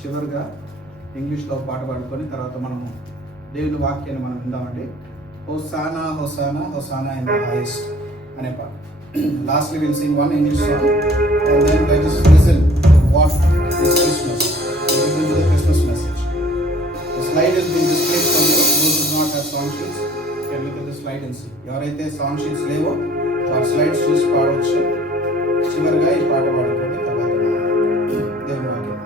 చివరిగా ఇంగ్లీష్లో పాట పాడుకొని తర్వాత మనము దేవుని వాక్యాన్ని మనం విందామండి. Hosanna hosanna hosanna in the highest అనే పాట. Lastly we'll sing one English song and then let us listen to what is Christmas. We will do the Christmas message. The slide has been displayed for you. Those who do not have song sheets can look at the slide and see. ఎవరైతే song sheets లేవో ఆ slides చూసి పాడవచ్చు. చివరిగా ఈ పాట పాడుకొని తర్వాత దేవుని వాక్యం.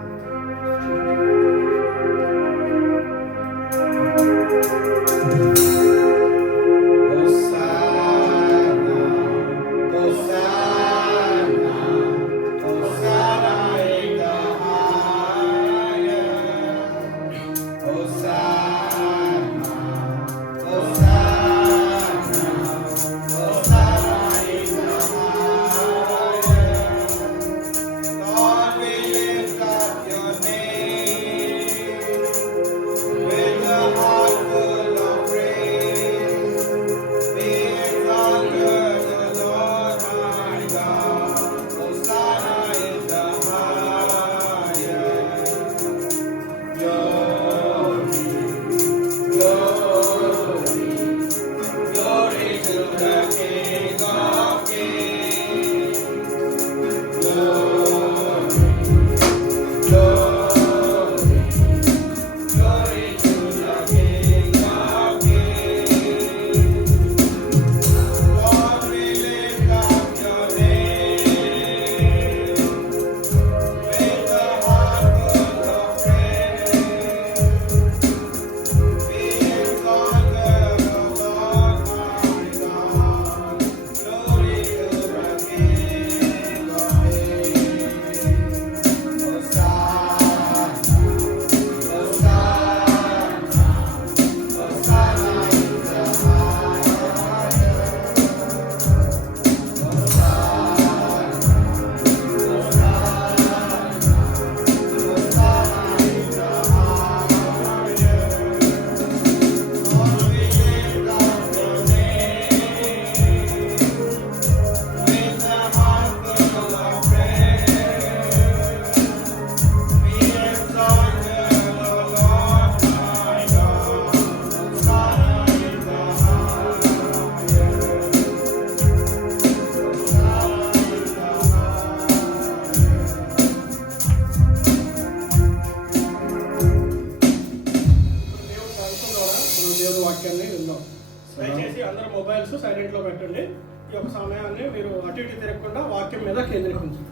దయచేసి అందరూ మొబైల్స్ సైలెంట్ లో పెట్టండి. ఈ యొక్క సమయాన్ని మీరు అటు ఇటు తిరగకుండా వాక్యం మీద కేంద్రీకరించండి.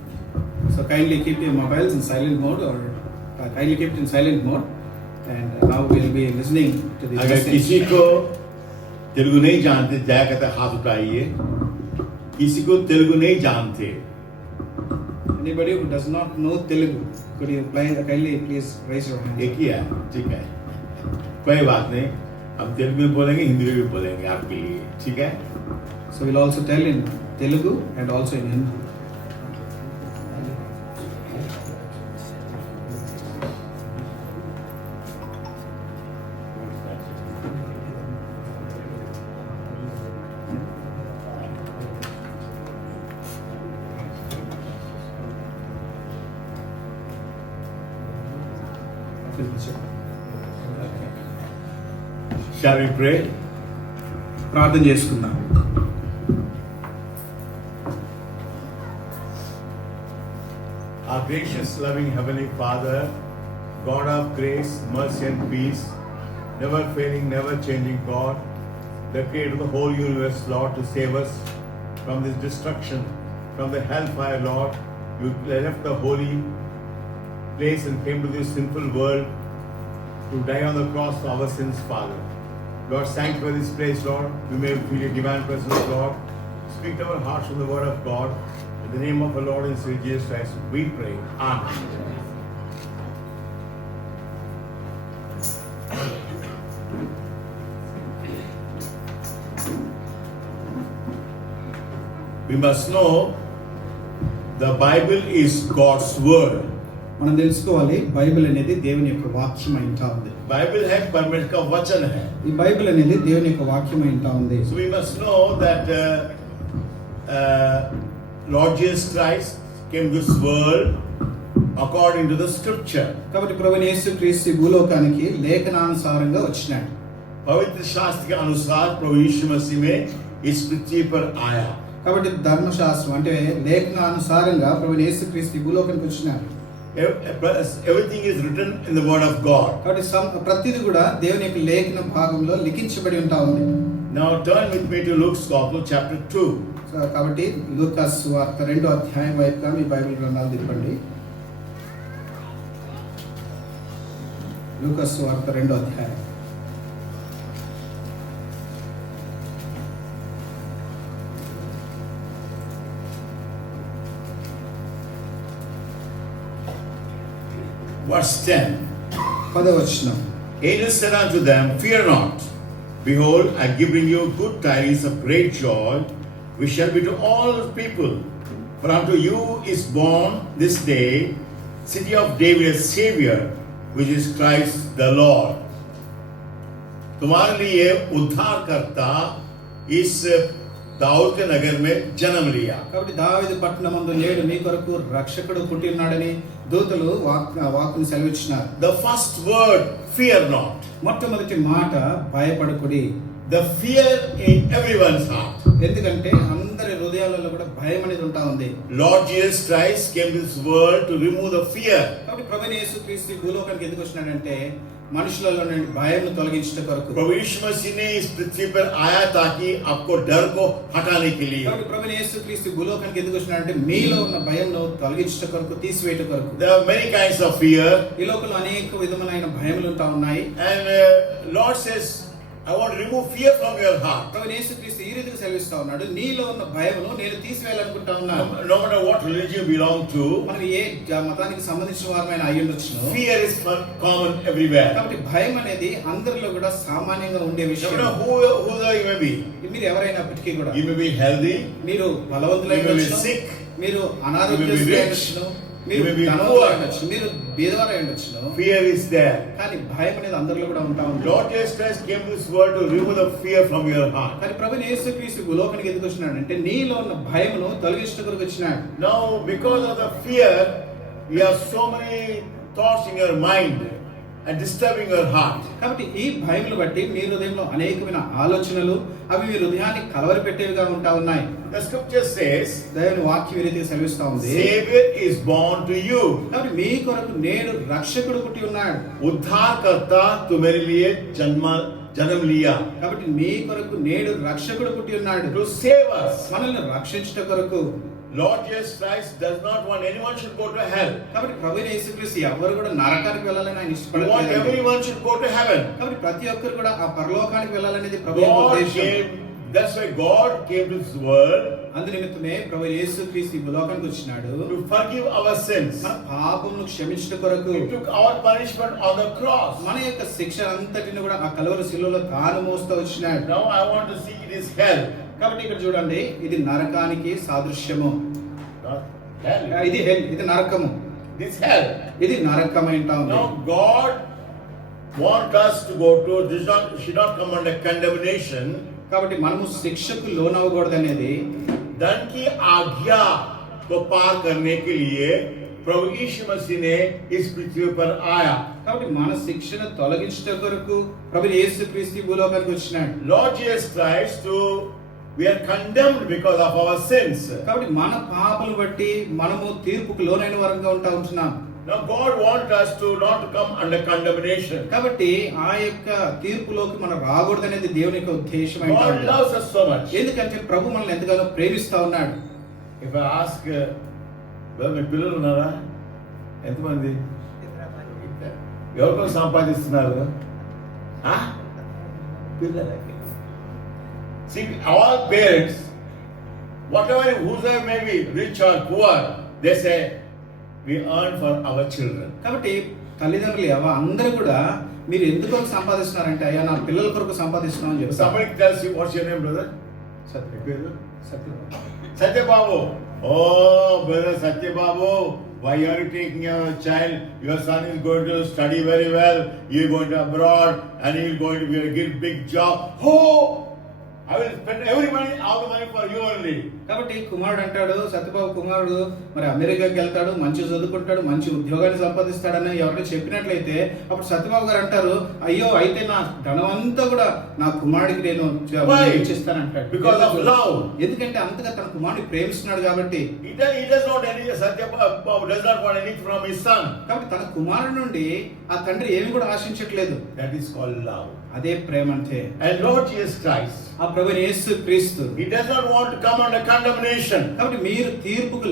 So kindly keep your mobiles in silent mode or kindly keep it in silent mode and now we'll be listening to the अगर message. किसी को तेलुगु नहीं जानते जाया कहता हाथ उठाइए. किसी को तेलुगु नहीं जानते, Anybody who does not know Telugu, could you kindly please raise your hand? एक ही है, ठीक है, कोई बात नहीं. हम तेलुगु में बोलेंगे, हिंदी में भी बोलेंगे आपके लिए, ठीक है. So we'll also tell in Telugu and also in Hindi. Shall we pray? ప్రార్థన చేసుకుందాం. Our gracious, loving Heavenly Father, God of grace, mercy and peace, never failing, never changing God, the creator of the whole universe, Lord, to save us from this destruction, from the hellfire, Lord. You left the holy place and came to this sinful world to die on the cross for our sins, Father. Lord, sanctify this place, Lord. We may feel your divine presence, Lord. Speak to our hearts from the word of God. In the name of our Lord and Savior Jesus Christ, we pray. Amen. We must know the Bible is God's word. మనం తెలుసుకోవాలి Bible అనేది దేవుని యొక్క వాక్యం అయి ఉంటా ఉంది. Bible है परमेश्वर का वचन है. ఈ బైబిల్ అనేది దేవుని యొక్క వాక్యం అయి ఉంటా ఉంది. So we must know that Lord Jesus Christ came to this world according to the scripture. కాబట్టి ప్రభువైన యేసుక్రీస్తు ఈ భూలోకానికి లేఖనానుసారంగా వచ్చినాడు. पवित्र शास्त्र के अनुसार प्रभु यीशु मसीह में इस पृथ्वी पर आया. కాబట్టి ధర్మశాస్త్రం అంటే లేఖనానుసారంగా ప్రభువైన యేసుక్రీస్తు ఈ భూలోకానికి వచ్చినాడు. Everything is written in the word of God. కాబట్టి ప్రతిది కూడా దేవుని యొక్క లేఖన భాగంలో లిఖించబడి ఉంటా ఉంది. Now turn with me to Luke's Gospel chapter 2. కాబట్టి లూకాసు సువార్త 2వ అధ్యాయం వైపుగా మీ బైబిల్ గ్రంథాలు తిప్పండి. లూకాసు సువార్త 2వ అధ్యాయం. Verse 10. 10వ వచనం. Angel said unto them, Fear not. Behold, I give you good tidings of great joy, which shall be to all people. For unto you is born this day city of David a Savior, which is Christ the Lord. तुम्हारे लिए उद्धारकर्ता इस दाऊद के नगर में जन्म लिया. కాబట్టి దావీదు పట్టణమందు నేడు మీ కొరకు రక్షకుడు పుట్టి ఉన్నాడని దూతలు వాక్కును సెలవిచ్చినారు. The first word, fear not. మొట్టమొదటి మాట భయపడకుడి. The fear in everyone's heart. ఎందుకంటే అందరి హృదయాలలో కూడా భయం అనేది ఉంటా ఉంది. Lord Jesus Christ came to this world to remove the fear. కాబట్టి ప్రభువైన యేసుక్రీస్తు భూలోకానికి ఎందుకు వచ్చినాడంటే మనుషులలో నుండి భయంను తొలగించడం కొరకు. प्रभु यीशु मसीह ने इस पृथ्वी पर आया ताकि आपको डर को हटाने के लिए. కాబట్టి ప్రభువైన యేసుక్రీస్తు భూలోకానికి ఎందుకు వచ్చినాడంటే మీలో ఉన్న భయంను తొలగించడం కొరకు, తీసివేయడం కొరకు. There are many kinds of fear. ఈ లోకంలో అనేక విధమైన భయములు ఉంటా ఉన్నాయి. And Lord says, I want to remove fear from your heart. ప్రభువైన యేసుక్రీస్తు ఈ రీతిగా సెలవిస్తా ఉన్నాడు, నీలో ఉన్న భయమును నేను తీసివేయాలనుకుంటా ఉన్నాను. No matter what religion you belong to, మనం ఏ మతానికి సంబంధించిన వారమైన అయ్యుండొచ్చును, fear is common everywhere. కాబట్టి భయం అనేది అందరిలో కూడా సామాన్యంగా ఉండే No విషయం. matter who you may be. మీరు ఎవరైనప్పటికీ కూడా You may be healthy, మీరు బలవంతులై you may be ఉండొచ్చును, sick, మీరు you may be అనారోగ్యస్తులై rich, ఉండొచ్చును, you మీరు may be ధనవంతులై poor. ఉండొచ్చు, మీరు బీదవారై ఉండొచ్చును. fear is there. కానీ భయం అనేది అందరిలో కూడా ఉంటా ఉంది. Lord Jesus Christ came to this world to remove the fear from your heart. కానీ ప్రభువైన యేసుక్రీస్తు భూలోకానికి ఎందుకు వచ్చినాడంటే నీలో ఉన్న భయమును తొలగించడం కొరకు వచ్చినాడు. Now, because of the fear, you have so many thoughts in your mind and disturbing your heart. కాబట్టి ఈ భయములు బట్టి మీ హృదయంలో అనేకమైన ఆలోచనలు అవి మీ హృదయాన్ని కలవరపెట్టేవిగా ఉంటా ఉన్నాయి. The scripture says, దేవుని వాక్యం ఈ రీతిగా సెలవిస్తా ఉంది, Savior is born to you. కాబట్టి మీ కొరకు నేడు రక్షకుడు పుట్టి ఉన్నాడు. उद्धारकर्ता तुम्हारे लिए जन्म लिया. కాబట్టి మీ కొరకు నేడు రక్షకుడు పుట్టి ఉన్నాడు. To save us. మనల్ని రక్షించడం కొరకు. Lord Jesus Christ does not want anyone should go to hell. కాబట్టి ప్రభువైన యేసుక్రీస్తు ఎవరు కూడా నరకానికి వెళ్ళాలని ఆయన He wants ఇష్టపడలేదు. everyone should go to heaven. కాబట్టి ప్రతి ఒక్కరు కూడా ఆ పరలోకానికి వెళ్ళాలనేది ప్రభువు యొక్క God ఉద్దేశం. came, that's why God came to this world అందు నిమిత్తమే ప్రభువైన యేసుక్రీస్తు ఈ భూలోకానికి వచ్చినాడు. to forgive our sins. మన పాపమును క్షమించడం కొరకు. He took our punishment on the cross. మన యొక్క శిక్ష అంతటిని కూడా ఆ కలువరి శిలువలో తాను మోస్తూ వచ్చినాడు. Now I want to see it is hell. కాబట్టి ఇక్కడ చూడండి, ఇది నరకానికి సాదృశ్యము. Not hell. ఇది హెల్, ఇది నరకము. This hell. ఇది నరకమైంటా ఉంది. Now God wants us to go to this should not come under condemnation. కాబట్టి మనము శిక్షకు లోనవ్వకూడదు అనేది धन की आज्ञा को पार करने के लिए प्रभु यीशु मसीह ने इस पृथ्वी पर आया. కాబట్టి మన శిక్షను తొలగించడం కొరకు ప్రభువైన యేసుక్రీస్తు భూలోకానికి వచ్చినాడు. Lord Jesus Christ, we are condemned because of our sins. కాబట్టి మన పాపలు బట్టి మనము తీర్పుకు లోనైన వారంగా ఉంటున్నాం. Now God wants us to not come under condemnation. కాబట్టి ఆ యొక్క తీర్పులోకి మనం రాకూడదు అనేది దేవుని యొక్క ఉద్దేశం. God loves us so much. ఎందుకంటే ప్రభు మనల్ని ఎంతగానో ప్రేమిస్తా ఉన్నాడు. If I ask, మీ పిల్లలు ఉన్నారా? ఎంతమంది? ఎవరికో సంపాదిస్తున్నారు? పిల్లలకి. See, all parents, whatever, whoever may be rich or poor, they say, we earn for our children. కాబట్టి తల్లిదండ్రులు అందరూ కూడా మీరు ఎందుకు సంపాదిస్తున్నారంటే అయ్యా నా పిల్లల కొరకు సంపాదిస్తున్నాం అని చెప్తారు. Somebody tells you, what's your name, brother? Satyababu. Oh, brother Satyababu, why are you taking your child? Your son is going to study very well. You're going to abroad and he's going to get a big job. Oh, I will spend every money, all the money for you only. కాబట్టి కుమారుడు అంటాడు, సత్యబాబు కుమారుడు మరి అమెరికాకి వెళ్తాడు, మంచి చదువుకుంటాడు, మంచి ఉద్యోగాన్ని సంపాదిస్తాడని ఎవరికి చెప్పినట్లయితే అప్పుడు సత్యబాబు గారు అంటారు, అయ్యో అయితే నా ధనం అంతా కూడా నా కుమారుడికి నేను ఇచ్చిస్తానంటాడు. Because of love. ఎందుకంటే అంతగా తన కుమారుడిని ప్రేమిస్తున్నాడు కాబట్టి. He does not Satyababu does not want anything from his son. కాబట్టి తన కుమారుడి నుండి ఆ తండ్రి ఏమి కూడా ఆశించట్లేదు. That is called love. అదే ప్రేమ అంటే. And Lord Jesus Christ, ఆ ప్రభువైన యేసు క్రీస్తు, He does not want to come under condemnation. కాబట్టి మీరు తీర్పుకు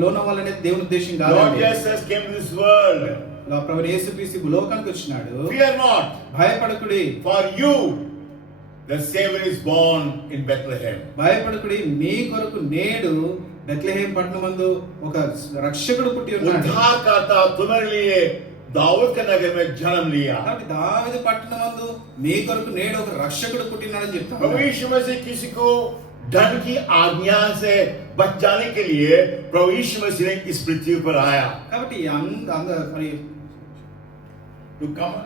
లోనవ్వాలనేది దేవుని ఉద్దేశం Lord కాదు. Jesus came to this world. ప్రభువైన యేసు క్రీస్తు లోకానికి వచ్చినాడు. Fear not, భయపడకుడి, for you the Savior is born in Bethlehem. భయపడకుడి, మీ కొరకు నేడు బెత్లెహేం పట్టణమందు ఒక రక్షకుడు పుట్టి ఉన్నాడు. उद्धारकर्ता तुम्हारे लिए दाऊद के नगर में जन्म लिया. కాబట్టి దావీదు పట్టణమందు మీ కొరకు నేడు ఒక రక్షకుడు పుట్టినాడని చెప్తాడు. प्रभु यीशु मसीह किसी को धन की आज्ञा से बच जाने के लिए प्रभु यीशु मसीह ने इस पृथ्वी पर आया. కాబట్టి మరి To come,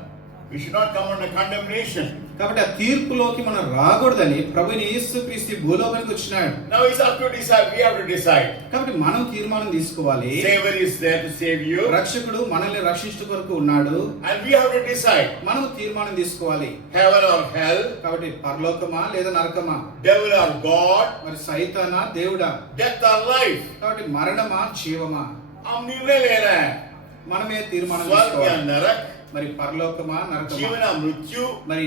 we should not come under condemnation. కాబట్టి ఆ తీర్పులోకి మనం రాకూడదని ప్రభువైన యేసు క్రీస్తు భూలోకానికి వచ్చినాడు. Now it's up to decide. We have to decide. కాబట్టి మనం తీర్మానం తీసుకోవాలి. Savior is there to save you. రక్షకుడు మనల్ని రక్షించు కొరకు ఉన్నాడు. And we have to decide. మనం తీర్మానం తీసుకోవాలి. Heaven or hell. కాబట్టి పరలోకమా లేదా నరకమా, Devil or God. మరి సైతానా దేవుడా, Death or life. కాబట్టి మరణమా జీవమా, हम निर्णय लेना है. మనమే తీర్మానం स्वर्ग या తీసుకోవాలి. नरक. మరి పరలోకమా నరకమా, जीवन या मृत्यु. మరి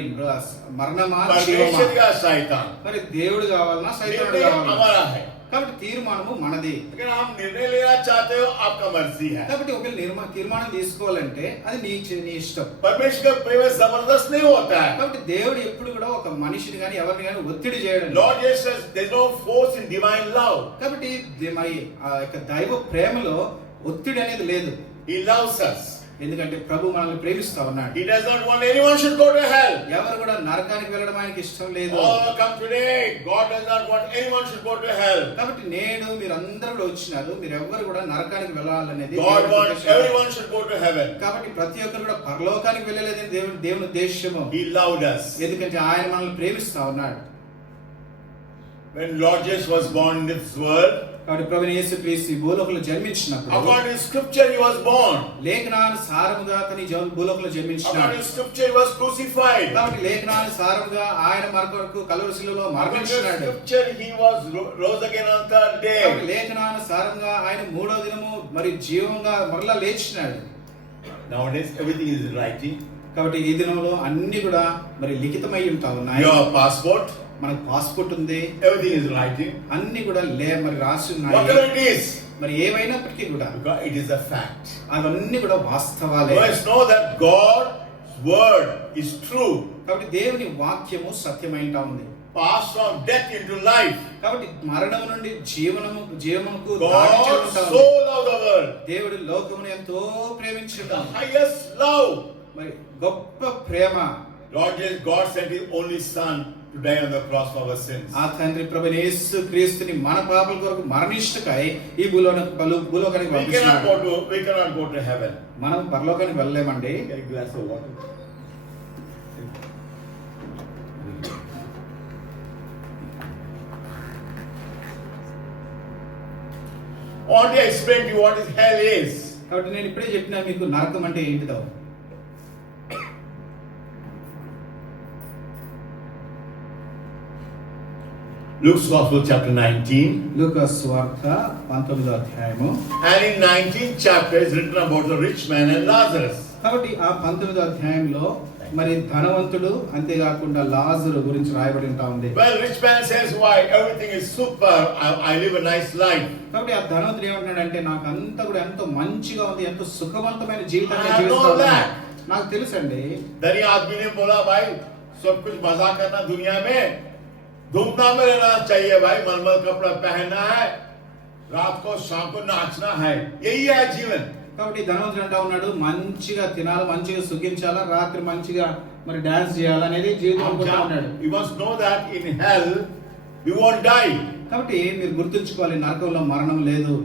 మరణమా జీవమా, परमेश्वर का शैतान. మరి దేవుడు కావాలన్నా సైతానుడు निर्णय కావాలన్నా, हमारा है. కాబట్టి తీర్మానము మనది. अगर हम निर्णय लेना चाहते हो आपका मर्जी है. కాబట్టి ఒకవేళ తీర్మానం తీసుకోవాలంటే అది నీ ఇష్టం. परमेश्वर का प्रेम जबरदस्त नहीं होता है. కాబట్టి దేవుడు ఎప్పుడు కూడా ఒక మనిషిని కానీ ఎవరిని కానీ ఒత్తిడి చేయడం. Lord Jesus says there is no force in divine love. కాబట్టి మరి ఆ యొక్క దైవ ప్రేమలో ఒత్తిడి అనేది లేదు. He loves us. ఎందుకంటే ప్రభు మనల్ని ప్రేమిస్తా ఉన్నాడు. He does not want anyone should go to hell. ఎవరు కూడా నరకానికి వెళ్ళడం ఆయనకి ఇష్టం లేదు. Oh, come today. God does not want anyone should go to hell. కాబట్టి నేడు మీరందరూ కూడా వచ్చినారు, మీరు ఎవరు కూడా నరకానికి వెళ్ళాలనేది God wants everyone should go to heaven. కాబట్టి ప్రతి ఒక్కరు కూడా పరలోకానికి వెళ్ళలేదని దేవుని ఉద్దేశము. He loved us. ఎందుకంటే ఆయన మనల్ని ప్రేమిస్తా ఉన్నాడు. When Lord Jesus was born in this world, కాబట్టి ప్రభువైన యేసు క్రీస్తు భూలోకంలో జన్మించినప్పుడు according to scripture he was born. లేఖనానుసారముగా అతని భూలోకంలో జన్మించినాడు. According to scripture he was crucified. కాబట్టి లేఖనానుసారముగా ఆయన మన కొరకు కలువరి శిలువలో According to మరణించినాడు. scripture he was rose again on third day. కాబట్టి లేఖనానుసారంగా ఆయన మూడో దినము మరి జీవంగా మరలా లేచినాడు. Nowadays everything is in writing. కాబట్టి ఈ దినంలో అన్ని కూడా మరి లిఖితమై ఉంటా ఉన్నాయి. Your passport, మనకు పాస్పోర్ట్ ఉంది, everything is in writing. అన్ని కూడా మరి రాసి Whatever ఉన్నాయి. it is, మరి ఏమైనప్పటికీ కూడా because it is a fact. అవన్నీ కూడా వాస్తవాలే. You must know that God's word is true. కాబట్టి దేవుని వాక్యము సత్యమైంటా ఉంది. Passed from death into life. కాబట్టి మరణం నుండి జీవమునకు God దాటించబడుతా so ఉంది. loved the world. దేవుడు లోకమును ఎంతో ప్రేమించాడు. The highest love. మరి గొప్ప ప్రేమ. God sent his only son to die on the cross for our sins. ఆ తండ్రి ప్రభువైన యేసు క్రీస్తుని మన పాపల కొరకు మరణించుటకై ఈ భూలోకానికి పంపించాడు. We cannot go to heaven. మనం పరలోకానికి వెళ్ళలేమండి. Get a glass of water. I want to explain to you what is hell is. కాబట్టి నేను ఇప్పుడే చెప్పినా మీకు నరకం అంటే ఏంటిదో. Luke's Gospel chapter 19. లూకా సువార్త 19వ అధ్యాయము. And in 19th chapter is written about the rich man and Lazarus. కాబట్టి ఆ 19వ అధ్యాయంలో మరి ధనవంతుడు అంతేకాకుండా లాజరు గురించి రాయబడి ఉంటా ఉంది. Well, rich man says, why everything is super, I live a nice life. కాబట్టి ఆ ధనవంతుడు ఏమంటున్నాడంటే నాకు అంతా కూడా ఎంతో మంచిగా ఉంది, ఎంతో సుఖవంతమైన జీవితాన్ని I know జీవిస్తాను. that. నాకు తెలుసండి. धनी आदमी ने बोला, भाई सब कुछ मजा करना दुनिया में, धूमधाम में रहना चाहिए भाई, मलमल कपड़ा पहनना है, रात को शाम को नाचना है, यही है जीवन. కాబట్టి ధనవంతుడు అంటా ఉన్నాడు మంచిగా తినాలి, మంచిగా సుఖించాలా, రాత్రి మంచిగా మరి డాన్స్ చేయాలనేది జీవితం అనుకుంటా ఉన్నాడు. You must know that in hell you won't die. కాబట్టి మీరు గుర్తుంచుకోవాలి నరకంలో మరణం లేదు.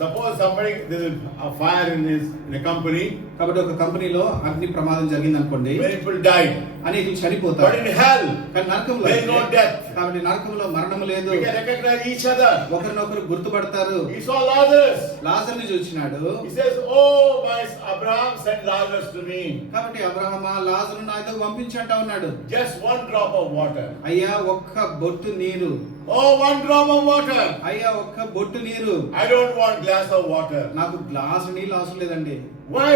Suppose somebody, there is a fire in a company. కాబట్టి ఒక కంపెనీలో అగ్ని ప్రమాదం జరిగింది అనుకోండి, many people died. అనేకులు But చనిపోతారు. in hell, కానీ నరకంలో there is no death. కాబట్టి నరకంలో మరణం లేదు. We can recognize each other. ఒకరినొకరు గుర్తుపడతారు. He saw Lazarus. లాజర్ని చూచినాడు. He says, "Oh, my Abraham sent Lazarus to me. కాబట్టి అబ్రహమా లాజరు నా దగ్గరకు పంపించంటా ఉన్నాడు. Just one drop of water. అయ్యా ఒక్క బొట్టు నీరు, Oh, one drop of water. అయ్యా ఒక్క బొట్టు నీరు, I don't want glass of water." నాకు గ్లాసు నీళ్ళు అవసరం లేదండి. Why?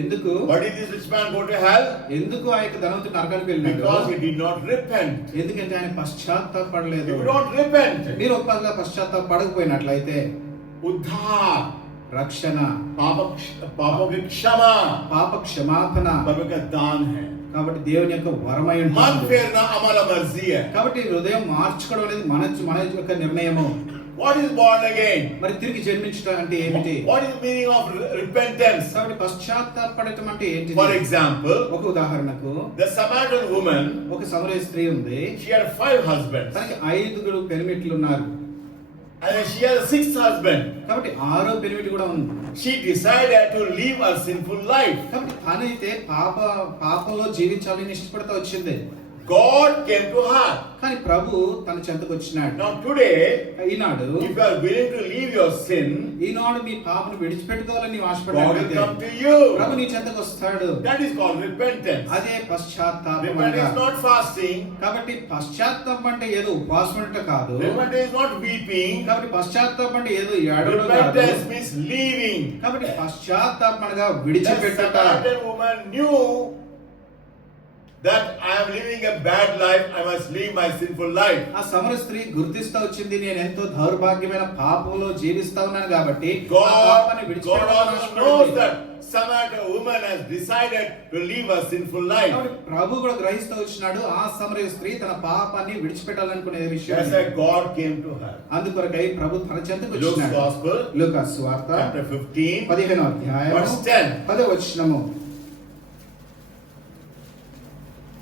ఎందుకు? Why did this rich man go to hell? ఎందుకు ఆ యొక్క ధనవంతుడు నరకానికి వెళ్ళినాడు? Because he did not repent. ఎందుకంటే ఆయన పశ్చాత్తాపడలేదు. If you don't repent, మీరు ఒక్కగా పశ్చాత్తాపడకపోయినట్లయితే uddhar, రక్షణ, पापों की क्षमा, పాప క్షమాపణ परम का दान है. కాబట్టి దేవుని యొక్క వరమై मन ఉంటుంది. फेरना हमारा मर्जी है. కాబట్టి హృదయం మార్చుకోవడం అనేది మన యొక్క నిర్ణయము. What is born again? మరి తిరిగి జన్మించడం అంటే ఏమిటి? What is the meaning of repentance? కాబట్టి పశ్చాత్తాపడటం అంటే ఏంటి? For example, ఒక ఉదాహరణకు the Samaritan woman, ఒక సమరయ స్త్రీ ఉంది. she had 5 husbands, తనకి 5 పెనిమిట్లు ఉన్నారు. and then she had a 6th husband. కాబట్టి 6వ పెనిమిటి కూడా ఉంది. She decided to live a sinful life. కాబట్టి తనైతే పాపంలో జీవించాలని ఇష్టపడతా వచ్చింది. God came to her. కానీ ప్రభు తన చెంతకు వచ్చినాడు. Now today, Eenadu if you are willing to leave your sin, ఈనాడు నీ పాపను విడిచిపెట్టుకోవాలని నీవు God will ఆశపడ్డాడు. come to you. ప్రభు నీ చెంతకు వస్తాడు. That is called repentance. అదే పశ్చాత్తాపం Repentance అనగా. is not fasting. కాబట్టి పశ్చాత్తాపం అంటే ఏదో ఉపవాసం అంటే కాదు. Repentance is not weeping. కాబట్టి పశ్చాత్తాపం అంటే ఏదో ఏడవడం కాదు. Repentance means leaving. కాబట్టి పశ్చాత్తాపం అనగా The విడిచిపెట్టట. Samaritan woman knew that I am living a bad life, I must leave my sinful life. ఆ సమర స్త్రీ గుర్తిస్తా వచ్చింది, నేను ఎంతో దౌర్భాగ్యమైన పాపంలో జీవిస్తా ఉన్నాను కాబట్టి ఆ God పాపాన్ని విడిచిపెట్టాలని also knows ఆశపడింది. that Samaritan woman has decided to live a sinful life. కాబట్టి ప్రభు కూడా గ్రహిస్తూ వచ్చినాడు, ఆ సమరయ స్త్రీ తన పాపాన్ని విడిచిపెట్టాలనుకునే విషయం. That's why God came to her. అందుకొరకై ప్రభు తన చెంతకు Luke's వచ్చినాడు. Gospel, లూకా సువార్త chapter 15, 15వ అధ్యాయం verse 10. 10వ వచనము.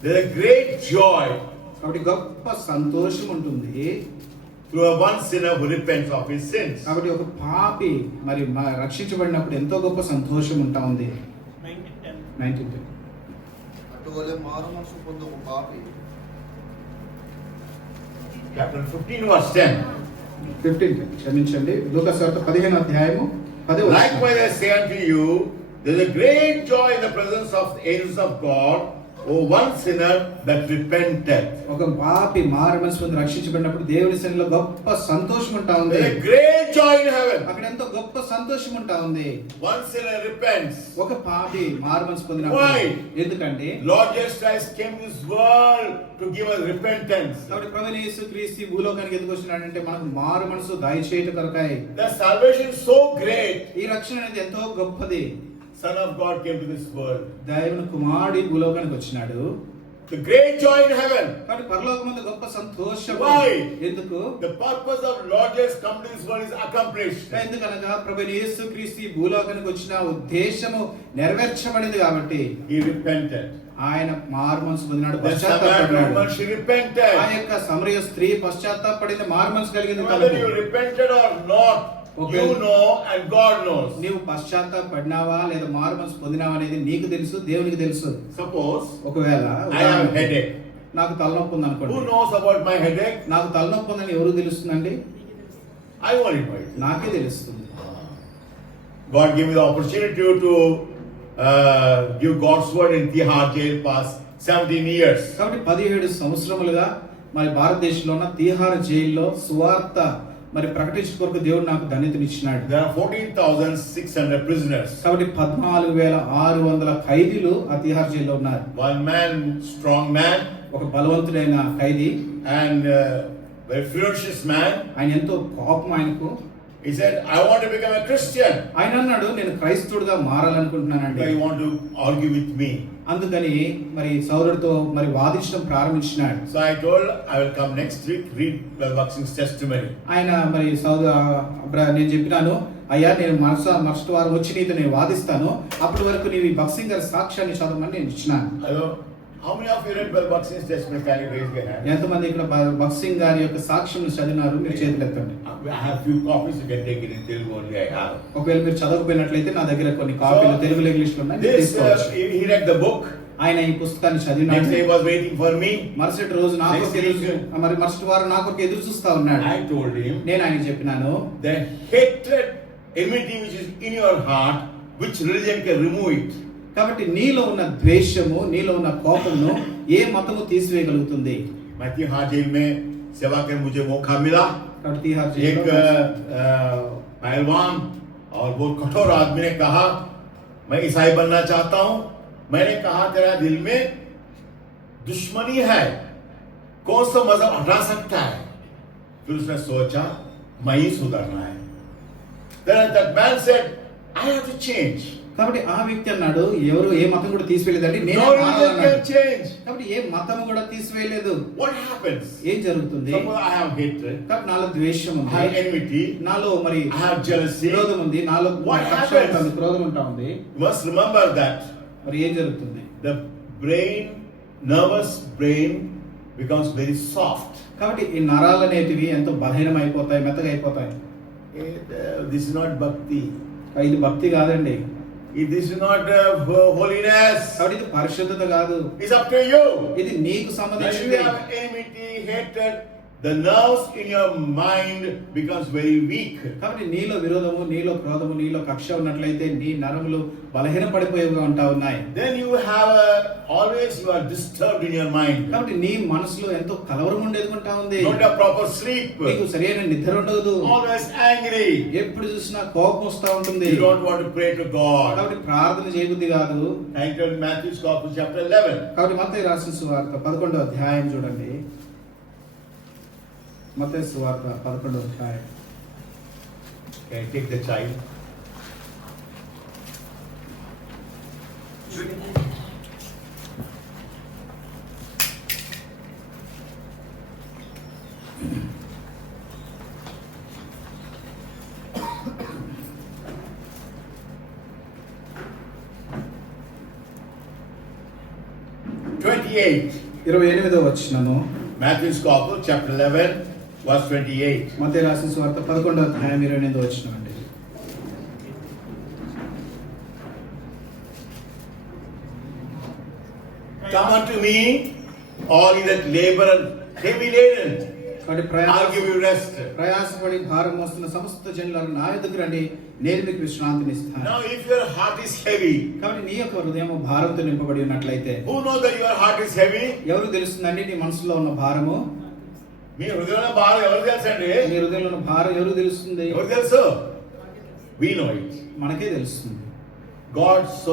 There is a great joy కాబట్టి గొప్ప సంతోషం ఉంటుంది through a one sinner who repents of his sins. కాబట్టి ఒక పాపి మరి రక్షించబడినప్పుడు ఎంతో గొప్ప సంతోషం ఉంటా ఉంది. 19. అటువలే మారు మనసు పొందు ఒక పాపి Chapter 15, verse 10. 15 క్షమించండి. లూకా సువార్త 15వ అధ్యాయము 10వ వచనం. Likewise I say unto you, there is a great joy in the presence of the angels of God, O one sinner that repenteth. ఒక పాపి మారు మనసు పొంది రక్షించబడినప్పుడు దేవుని సన్నిధిలో గొప్ప సంతోషం ఉంటా ఉంది. There is a great joy in heaven. అక్కడ ఎంతో గొప్ప సంతోషం ఉంటా ఉంది. One sinner repents. ఒక పాపి మారు మనసు Why? పొందినప్పుడు. ఎందుకంటే Lord Jesus Christ came to this world to give us repentance. కాబట్టి ప్రభువైన యేసుక్రీస్తు భూలోకానికి ఎందుకు వచ్చినాడంటే మనకు మారు మనసు దయచేయుట కొరకై. The salvation is so great. ఈ రక్షణ అనేది ఎంతో గొప్పది. Son of God came to this world. దేవుని కుమారుడు ఈ భూలోకానికి వచ్చినాడు. The great joy in heaven. కాబట్టి పరలోకమందు గొప్ప సంతోషం. Why? ఎందుకు? The purpose of Lord Jesus come to this world is accomplished. ఎందుకనగా ప్రభువైన యేసుక్రీస్తు ఈ భూలోకానికి వచ్చిన ఉద్దేశము నెరవేర్చబడింది కాబట్టి. He repented. ఆయన మారు మనసు పొందినాడు, The Samaritan పశ్చాత్తాపడ్డాడు. woman, she repented. ఆ యొక్క సమరయ స్త్రీ పశ్చాత్తాపడింది, మారు మనసు కలిగింది. Whether you repented or not, Okay. you know and God knows. నీవు పశ్చాత్తాపడినావా లేదా మారు మనసు పొందినావా అనేది నీకు తెలుసు, దేవునికి తెలుసు. Suppose ఒకవేళ I have headache. నాకు తలనొప్పి ఉంది Who అనుకోండి. knows about my headache? నాకు తలనొప్పి ఉందని ఎవరు తెలుస్తుందండి? I only know it. నాకే తెలుస్తుంది. God gave me the opportunity to give God's word in Tihar jail past 17 years. కాబట్టి 17 సంవత్సరములుగా మరి భారతదేశంలో ఉన్న తీహార్ జైల్లో సువార్త మరి ప్రకటించే కొరకు దేవుడు నాకు ధన్యతనిచ్చినాడు. There are 14,600 prisoners. కాబట్టి 14,600 ఖైదీలు ఆ తీహార్ జైల్లో ఉన్నారు. One man, strong man, ఒక బలవంతుడైన ఖైదీ, and very ferocious man. ఆయన ఎంతో కోపం ఆయనకు. He said, I want to become a Christian. ఆయన అన్నాడు, నేను క్రైస్తవుడిగా మారాలనుకుంటున్నానండి. So you want to argue with me. అందుకని మరి సౌరుడితో మరి వాదించడం ప్రారంభించినాడు. So I told, I will come next week, read the Buxing's testimony. ఆయన మరి నేను చెప్పినాను, అయ్యా నేను మరుసటి వారం వచ్చి నీతో నేను వాదిస్తాను, అప్పటి వరకు నీవు ఈ బక్సింగ్ గారి సాక్ష్యాన్ని చదవమని నేను ఇచ్చినాను. How many of you read Balbakht Singh's testimony? Can you raise your hand? ఎంతమంది ఇక్కడ భగత్ సింగ్ గారి యొక్క సాక్ష్యం చదివినారు? మీరు చేతులు ఎత్తండి. I have few copies. You can take it in Telugu only. I have. ఒకవేళ మీరు చదవకపోయినట్లయితే నా దగ్గర కొన్ని కాపీలు తెలుగులో ఇంగ్లీష్లో ఉన్నాయి, మీరు This తీసుకోవచ్చు. he read the book. ఆయన ఈ పుస్తకాన్ని Next చదివినాడు. day he was waiting for me. మరుసటి రోజు నా Next కొరకు మరి మరుసటి వారం నా కొరకు ఎదురు చూస్తా ఉన్నాడు. I told him నేను ఆయనకి చెప్పినాను, the hatred, enmity which is in your heart, which religion can remove it. కాబట్టి నీలో ఉన్న ద్వేషము, నీలో ఉన్న కోపమును ఏ మతము తీసివేయగలుగుతుంది? मैं तिहाड़ जेल में सेवा करने मुझे मौका मिला. కాబట్టి తీహార్ एक జైలులో पहलवान और बहुत कठोर आदमी ने कहा मैं ईसाई बनना चाहता हूं. मैंने कहा तेरा दिल में दुश्मनी है, कौन सा मजहब हटा सकता है? फिर उसने सोचा मैं ही सुधरना है. Then that man said I have to change. కాబట్టి ఆ వ్యక్తి అన్నాడు, ఎవరు ఏ మతం కూడా తీసివేయలేదండి, నేను No religion can change. కాబట్టి ఏ మతం కూడా తీసివేయలేదు. What happens? ఏం జరుగుతుంది? Suppose I have hatred, కాబట్టి నాలో ద్వేషం I have ఉంది, enmity, నాలో మరి I have jealousy. విరోధం ఉంది, నాలో What కక్ష happens? ఉంటుంది, క్రోధం ఉంటా ఉంది. You must remember that మరి ఏం జరుగుతుంది? the brain, nervous brain becomes very soft. కాబట్టి ఈ నరాలు అనేటివి ఎంతో బలహీనం అయిపోతాయి, మెత్తగా అయిపోతాయి. This is not bhakti. ఇది భక్తి కాదండి, This is not holiness. కాబట్టి ఇది పరిశుద్ధత కాదు, It's up to you. ఇది నీకు When you సంబంధించింది. have enmity, hatred, the nerves in your mind becomes very weak. కాబట్టి నీలో విరోధము, నీలో క్రోధము, నీలో కక్ష ఉన్నట్లయితే నీ నరములు బలహీన పడిపోయేవిగా ఉంటా ఉన్నాయి. Then you have always you are disturbed in your mind. కాబట్టి నీ మనసులో ఎంతో కలవరం ఉండేది ఉంటా ఉంది. Don't have proper sleep. నీకు సరైన నిద్ర ఉండదు, Always angry. ఎప్పుడు చూసినా కోపం వస్తా ఉంటుంది. You don't want to pray to God. కాబట్టి ప్రార్థన చేయబుద్ధి కాదు. Thank you. Matthew's Gospel chapter 11. కాబట్టి మత్తయి రాసిన సువార్త 11వ అధ్యాయం చూడండి. మత్తయి సువార్త 11వ అధ్యాయం. Okay, take the child. ఇరవై 28వ వచనము. Matthew's Gospel chapter 11 verse 28. మత్తయి రాసిన సువార్త 11వ అధ్యాయం 28వ వచనం అండి. Come unto me, all ye that labor and heavy laden, కాబట్టి I'll give you rest. ప్రయాసపడి భారం మోస్తున్న సమస్త జనులను నా యొద్దకు రండి, నేను మీకు విశ్రాంతిని ఇస్తాను. Now if your heart is heavy, కాబట్టి నీ యొక్క హృదయం భారంతో నింపబడి ఉన్నట్లయితే, who knows that your heart is heavy? ఎవరు తెలుస్తుందండి నీ మనసులో ఉన్న భారము? మీ హృదయంలో భారం ఎవరు తెలుసండి? నీ హృదయంలో ఉన్న భారం ఎవరు తెలుస్తుంది? ఎవరు తెలుసు? We know it. మనకే తెలుస్తుంది. God so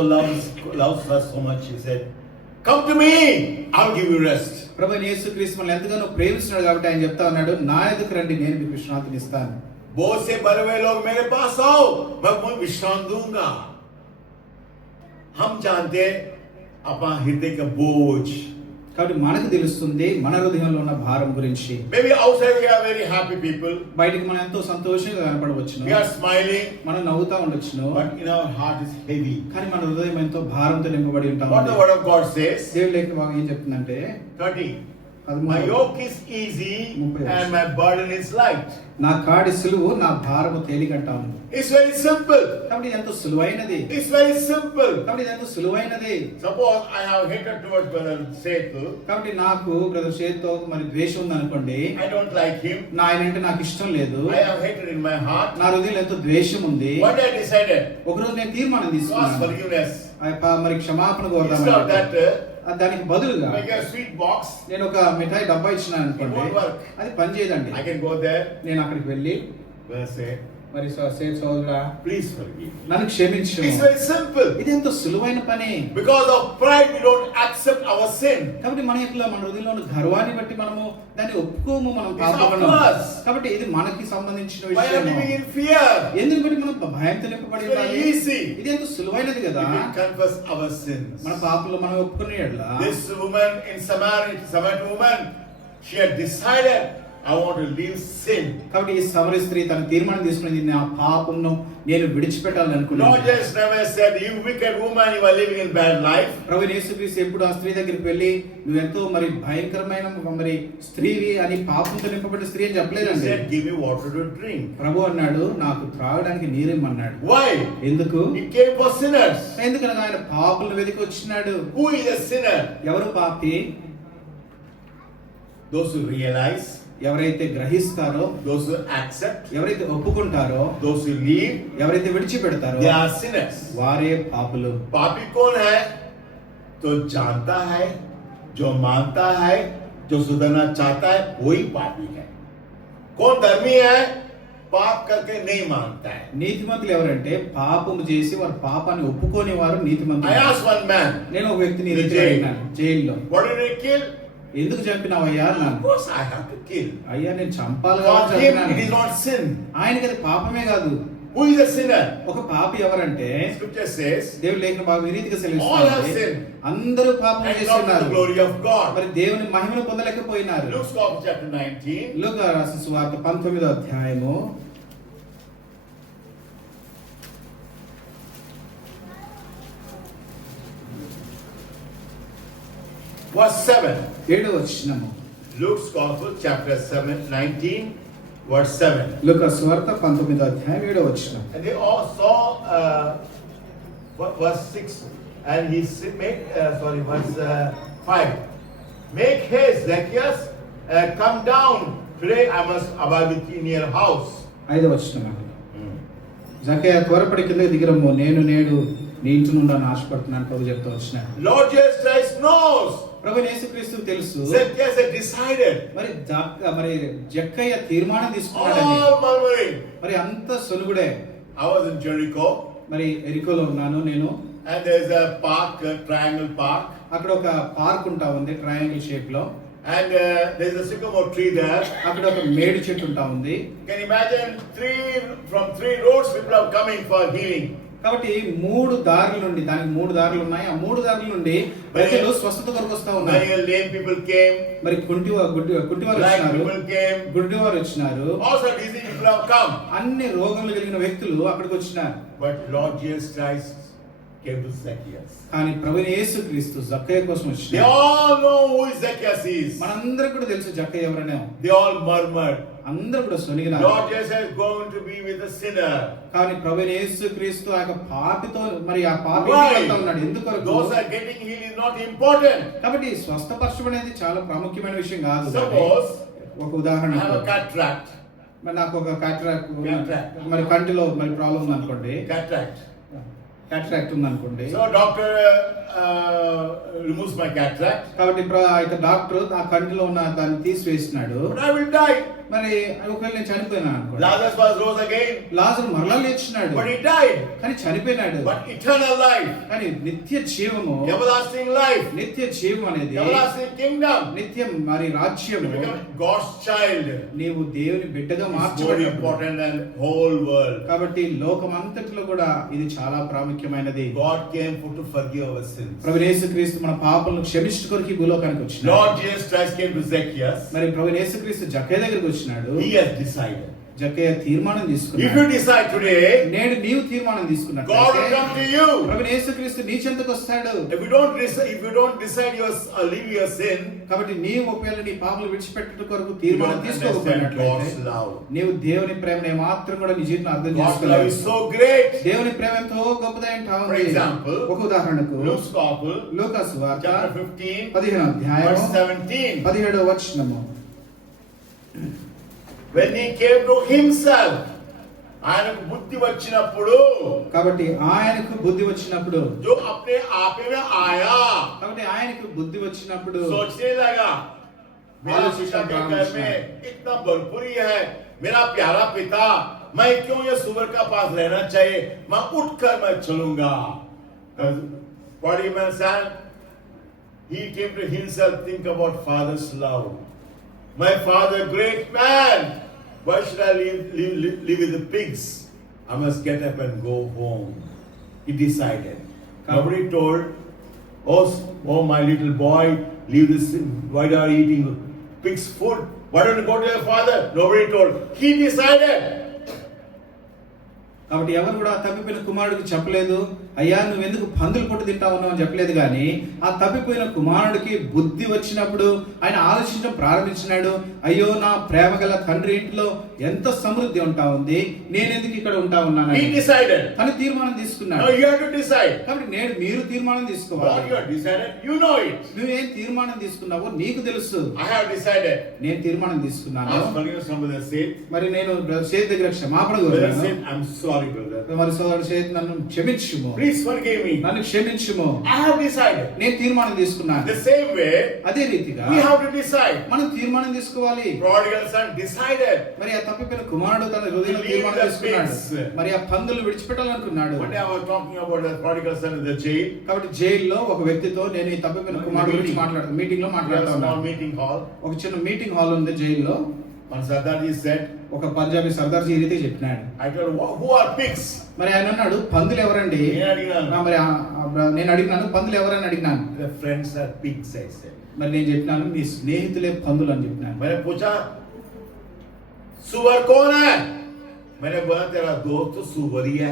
loves us so much. He said, "Come to me, I'll give you rest." ప్రభువైన యేసుక్రీస్తు మనల్ని ఎంతగానో ప్రేమిస్తున్నాడు కాబట్టి ఆయన చెప్తా ఉన్నాడు, నా ఎదుకు రండి, నేను మీకు విశ్రాంతిని ఇస్తాను. बहुत से मरे हुए लोग मेरे पास आओ, मैं तुम्हें विश्राम दूंगा. हम जानते हैं अपना हृदय का बोझ. కాబట్టి మనకు తెలుస్తుంది మన హృదయంలో ఉన్న భారం గురించి. Maybe outside we are very happy people. బయటికి మనం ఎంతో సంతోషంగా కనపడవచ్చును, We are smiling, మనం నవ్వుతా ఉండొచ్చును, but in our heart is heavy. కానీ మన హృదయం ఎంతో భారంతో నింపబడి ఉంటాం. What the word of God says? దేవుని లేఖనం ఏం చెప్తుందంటే 30. 13. My yoke is easy and my burden is light. నా కాడి సులువు, నా భారము తేలికంటాను. It's very simple. కాబట్టి ఇది ఎంతో సులువైనది. It's very simple. కాబట్టి ఇది ఎంతో సులువైనది. Suppose I have hatred towards brother Sethu. కాబట్టి నాకు బ్రదర్ షేత్తో మరి ద్వేషం ఉంది అనుకోండి, I don't like him. నా ఆయన అంటే నాకు ఇష్టం లేదు, I have hatred in my heart. నా హృదయంలో ఎంతో ద్వేషం ఉంది. What I decided? ఒకరోజు నేను తీర్మానం Ask తీసుకున్నాను, forgiveness. మరి క్షమాపణ Instead of కోరుదామని. that, దానికి బదులుగా make a sweet box. నేను ఒక మిఠాయి డబ్బా ఇచ్చినాను అనుకోండి, It won't work. అది పని చేయదండి. I can go there. నేను అక్కడికి వెళ్ళి Well, say, మరి సోదరా please forgive me. నన్ను క్షమించు. It's very simple. ఇది ఎంతో సులువైన పని. Because of pride, we don't accept our sin. కాబట్టి మన యొక్క మన హృదయంలో ఉన్న గర్వాన్ని బట్టి మనము దాన్ని ఒప్పుకోము, మనం It's పాపమును. up to us. కాబట్టి ఇది మనకి సంబంధించిన Why are we living విషయం. in fear? ఎందుకు బట్టి మనం భయంతో నింపబడి It's very ఉండాలి? easy. ఇది ఎంతో సులువైనది కదా. We will confess our sins. మన పాపలు మనం ఒప్పుకునే యెడల, This woman in Samaritan woman, she had decided I want to leave sin. కాబట్టి ఈ సమరయ స్త్రీ తన తీర్మానం తీసుకున్నది నా పాపమును నేను విడిచిపెట్టాలని Lord అనుకున్నాను. Jesus never said, "You wicked woman, you are living in bad life." ప్రభువైన యేసుక్రీస్తు ఎప్పుడు ఆ స్త్రీ దగ్గరికి వెళ్ళి నువ్వు ఎంతో మరి భయంకరమైన మరి స్త్రీవి అని పాపంతో నింపబడిన స్త్రీ అని He చెప్పలేదండి. said, "Give me water to drink." ప్రభు అన్నాడు నాకు త్రాగడానికి నీరేమన్నాడు. Why? ఎందుకు? He came for sinners. ఎందుకనగా ఆయన పాపులను వెతికి వచ్చినాడు. Who is a sinner? ఎవరు పాపి? Those who realize, ఎవరైతే గ్రహిస్తారో, those who accept, ఎవరైతే ఒప్పుకుంటారో, those who leave, ఎవరైతే విడిచిపెడతారో they are sinners. వారే పాపులు. पापी कौन है? तो जानता है, जो मानता है, जो सुधरना चाहता है, वही पापी है. कौन धर्मी है? पाप करके नहीं मानता है. నీతిమంతులు ఎవరంటే పాపము చేసి వారు పాపాన్ని ఒప్పుకోని వారు I నీతిమంతులు. asked one man, నేను ఒక వ్యక్తిని In the రీతిలో jail. అడిగినాను, జైల్లో. what did he kill? ఎందుకు చంపినావయ్యా Of అన్నాను. course I have to kill. అయ్యా నేను చంపాలి For కాబట్టి him, చంపినాను. it is not sin. ఆయనకి అది పాపమే కాదు. Who is a sinner? ఒక పాపి ఎవరంటే Scripture says, దేవుడు లేఖన బాగా ఈ రీతిగా All have సెలవిస్తుంది. sinned. అందరూ పాపం and not to చేస్తున్నారు. the glory of God. మరి దేవుని మహిమను పొందలేకపోయినారు. Luke's Gospel chapter 19. లూకా రాసిన సువార్త 19వ అధ్యాయము Verse 7. 7వ వచనము. Luke's Gospel chapter 19, verse 7. లూకా సువార్త 19వ అధ్యాయం 7వ వచనం. And they all saw verse 6, and he verse 5. Make haste, Zacchaeus, come down. Today I must abide with you in your house. 5వ వచనం అండి. జక్కయ్య త్వరపడి కిందకి దిగిరమ్ము, నేను నేడు నీ ఇంటి నుండి ఆశపడుతున్నాను ప్రభు చెప్తూ వచ్చినాడు. Lord Jesus Christ knows. ప్రభు యేసుక్రీస్తు తెలుసు. Zacchaeus had decided. మరి జక్కయ్య తీర్మానం తీసుకున్నాడని. All murmuring. మరి అంత సొలుగుడే. I was in Jericho, మరి ఎరికోలో ఉన్నాను నేను. and there's a park, a triangle park, అక్కడ ఒక పార్క్ ఉంటా ఉంది ట్రయాంగిల్ షేప్ లో. and there's a sycamore tree there. అక్కడ ఒక మేడి చెట్టు ఉంటా ఉంది. Can you imagine from three roads people are coming for healing? కాబట్టి 3 దారుల నుండి, దానికి 3 దారులు ఉన్నాయి. ఆ 3 దారుల నుండి ప్రజలు స్వస్థత కొరకు వస్తా ఉన్నారు. Many lame people came, మరి కుంటివారు blind వచ్చినారు, people came, గుడ్డివారు వచ్చినారు, also diseased people have come. అన్ని రోగములు కలిగిన వ్యక్తులు అక్కడికి వచ్చినారు. But Lord Jesus Christ came to Zacchaeus. కానీ ప్రభువైన యేసుక్రీస్తు జక్కయ్య కోసం They వచ్చినారు. all know who Zacchaeus is. మనందరికీ కూడా తెలుసు జక్కయ్య ఎవరనే. They all murmured. అందరూ కూడా సొనిగినారు. Lord Jesus is going to be with the sinner. కానీ ప్రభువైన యేసుక్రీస్తు ఆ యొక్క పాపితో మరి ఆ పాపి Why? వెళ్తా ఉన్నాడు. ఎందుకొరకు? Those are getting healed is not important. కాబట్టి స్వస్థపరచడం అనేది చాలా ప్రాముఖ్యమైన విషయం కాదు. Suppose ఒక I ఉదాహరణ, have a cataract. మరి నాకు ఒక Cataract. మరి కంటిలో మరి ప్రాబ్లం ఉంది అనుకోండి, క్యాటరాక్ట్ ఉంది అనుకోండి. So doctor removes my cataract. కాబట్టి అయితే డాక్టర్ ఆ కంటిలో ఉన్న దాన్ని తీసివేసినాడు. But I will die. మరి ఒకవేళ నేను చనిపోయినా అనుకోండి. Lazarus was rose again. లాజరు మరలా లేచినాడు, But he died. కానీ చనిపోయినాడు. But eternal life, కానీ నిత్య జీవము, everlasting life, నిత్య జీవం అనేది, everlasting kingdom, నిత్యం మరి to రాజ్యము, become God's child నీవు దేవుని బిడ్డగా is more మార్చబడి. important than whole world. కాబట్టి లోకమంతటిలో కూడా ఇది చాలా ప్రాముఖ్యమైనది. God came to forgive our sins. ప్రభువైన యేసుక్రీస్తు మన పాపలను క్షమించు కొరకు ఈ భూలోకానికి వచ్చినాడు. Lord Jesus Christ came to Zacchaeus. మరి ప్రభువైన యేసుక్రీస్తు జక్కయ్య దగ్గరికి వచ్చినాడు. He has decided. జక్కయ్య తీర్మానం If you తీసుకున్నాడు. decide today, నేడు నీవు తీర్మానం God will తీసుకున్నట్లయితే come to you. ప్రభువైన యేసుక్రీస్తు నీ చెంతకు వస్తాడు. If you don't decide leave your sin, కాబట్టి నీవు ఒకవేళ నీ పాపలు విడిచిపెట్టుట కొరకు you తీర్మానం don't understand తీసుకోకపోయినట్లయితే God's love. నీవు దేవుని ప్రేమను మాత్రం కూడా నీ జీవితంలో అర్థం God's love చేసుకోలేవు. is so great. దేవుని ప్రేమ ఎంతో గొప్పదైన For example, ఒక ఉదాహరణకు Luke's Gospel, లూకా సువార్త chapter 15, 15వ అధ్యాయం verse 17. 17వ వచనము. When he came to himself, ఆయనకు బుద్ధి వచ్చినప్పుడు, కాబట్టి ఆయనకు బుద్ధి వచ్చినప్పుడు, जो अपने आप में आया, కాబట్టి ఆయనకు బుద్ధి వచ్చినప్పుడు सोचने लगा, मेरा पिता के घर में इतना भरपूरी है, मेरा प्यारा पिता, मैं क्यों ये सुअर का पास रहना चाहिए, मैं उठकर मैं चलूंगा. What he said, he came to himself, think about father's love. My father, great man. Why should I live with the pigs? I must get up and go home. He decided. Nobody told, oh my little boy, leave this. Why are you eating pig's food? Why don't you go to your father? Nobody told. He decided. కాబట్టి ఎవరు కూడా ఆ తప్పిపోయిన కుమారుడికి చెప్పలేదు, అయ్యా నువ్వు ఎందుకు పందులు పొట్టు తింటా ఉన్నావు అని చెప్పలేదు. కానీ ఆ తప్పిపోయిన కుమారుడికి బుద్ధి వచ్చినప్పుడు ఆయన ఆలోచించడం ప్రారంభించినాడు. అయ్యో నా ప్రేమ గల తండ్రి ఇంట్లో ఎంత సమృద్ధి ఉంటా ఉంది, నేను ఎందుకు ఇక్కడ ఉంటా ఉన్నాను. He decided. తను తీర్మానం తీసుకున్నాడు. Now you have to decide. కాబట్టి మీరు తీర్మానం What తీసుకోవాలి. you have decided, you know it. నువ్వేం తీర్మానం తీసుకున్నావో నీకు తెలుసు. I have decided. నేను తీర్మానం I తీసుకున్నాను. was telling you somebody said, మరి నేను షేత్ దగ్గర క్షమాపణ brother కోరాను. said, I'm sorry, brother. మరి సోదరుడు షేత్ నన్ను క్షమించుము, Please forgive me. నన్ను క్షమించుము. I have decided. నేను తీర్మానం తీసుకున్నాను. The same way, అదే రీతిగా we have to decide. మనం తీర్మానం తీసుకోవాలి. Prodigal son decided. మరి ఆ తప్పిపోయిన కుమారుడు తన హృదయంలో తీర్మానం తీసుకున్నాడు. మరి ఆ పందులు విడిచిపెట్టాలనుకున్నాడు. One day I was talking about the prodigal son in the jail. కాబట్టి జైల్లో ఒక వ్యక్తితో నేను ఈ తప్పిపోయిన కుమారుడు గురించి మాట్లాడుతాను. మీటింగ్ లో We had మాట్లాడుతా a small ఉన్నాను. meeting hall. ఒక చిన్న మీటింగ్ హాల్ ఉంది జైల్లో. One Sardarji said, ఒక పంజాబీ సర్దార్జీ ఈ రీతిగా చెప్పినాడు. I told him, who are pigs? మరి ఆయన అన్నాడు పందులు ఎవరండి. నేను అడిగినాను. మరి నేను అడిగినాను పందులు ఎవరని అడిగినాను. The friends are pigs, I said. మరి నేను చెప్పినాను మీ స్నేహితులే పందులు అని చెప్పినాను. मैंने पूछा सुअर कौन है? मैंने बोला तेरा दोस्त तो सुअर ही है.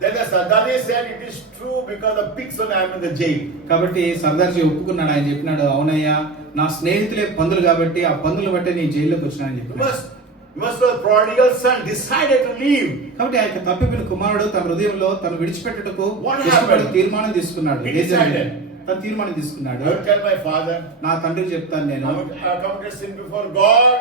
Then the Sardarji said it is true because the pigs when I am in the jail. కాబట్టి సర్దార్జీ ఒప్పుకున్నాడు. ఆయన చెప్పినాడు అవునయ్యా నా స్నేహితులే పందులు కాబట్టి ఆ పందులు బట్టే నేను జైల్లోకి వచ్చినానని You చెప్పినాడు. must the prodigal son decided to leave. కాబట్టి ఆ యొక్క తప్పిపోయిన కుమారుడు తన హృదయంలో తను విడిచిపెట్టుటకు What ఇష్టపడి happened? తీర్మానం తీసుకున్నాడు. He ఏం జరిగింది? decided. తను తీర్మానం తీసుకున్నాడు. I will tell my father, నా తండ్రికి చెప్తాను నేను I have committed sin before God.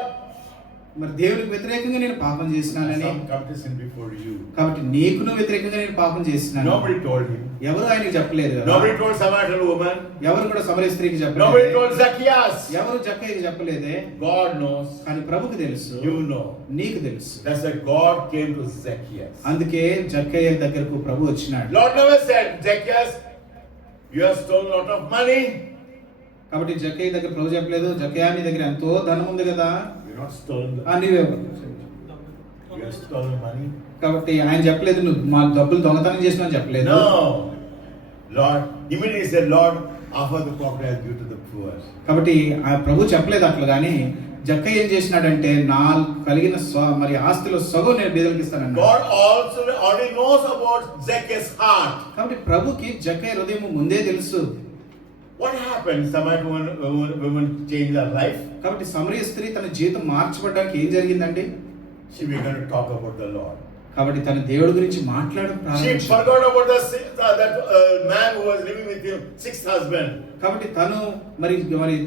మరి దేవునికి వ్యతిరేకంగా నేను పాపం చేసినానని. Some committed sin before you. కాబట్టి నీకును వ్యతిరేకంగా నేను పాపం చేసినాను. Nobody told him. ఎవరు ఆయనకి చెప్పలేదు కదా. Nobody told Samaritan woman. ఎవరు కూడా సమరయ స్త్రీకి Nobody చెప్పలేదు. told Zacchaeus. ఎవరు జక్కయ్యకి చెప్పలేదే. God knows. కానీ ప్రభుకు తెలుసు, You know. నీకు తెలుసు. That's why God came to Zacchaeus. అందుకే జక్కయ్య దగ్గరకు ప్రభు వచ్చినాడు. Lord never said, Zacchaeus, you have stolen a lot of money. కాబట్టి జక్కయ్య దగ్గర ప్రభు చెప్పలేదు జక్కయ్య నీ దగ్గర ఎంతో ధనం ఉంది కదా. You're not stolen the నీవే You have stolen money. కాబట్టి ఆయన చెప్పలేదు నువ్వు మా డబ్బులు దొంగతనం చేసినా చెప్పలేదు. No. Lord, immediately he said, Lord, offer the crocodile due to the poor. కాబట్టి ఆ ప్రభు చెప్పలేదు అట్లా. కానీ జక్కయ్య ఏం చేసినాడంటే నా కలిగిన మరి ఆస్తిలో సగం నేను బీదలకు ఇస్తానన్నాడు. God also already knows about Zacchaeus' heart. కాబట్టి ప్రభుకి జక్కయ్య హృదయం ముందే తెలుసు. What happened? Samaritan woman changed her life. కాబట్టి సమరయ స్త్రీ తన జీవితం మార్చబడడానికి ఏం జరిగిందండి? She began to talk about the Lord. కాబట్టి తన దేవుడి గురించి మాట్లాడడం She ప్రారంభించింది. forgot about that man who was living with him, sixth husband. కాబట్టి తను మరి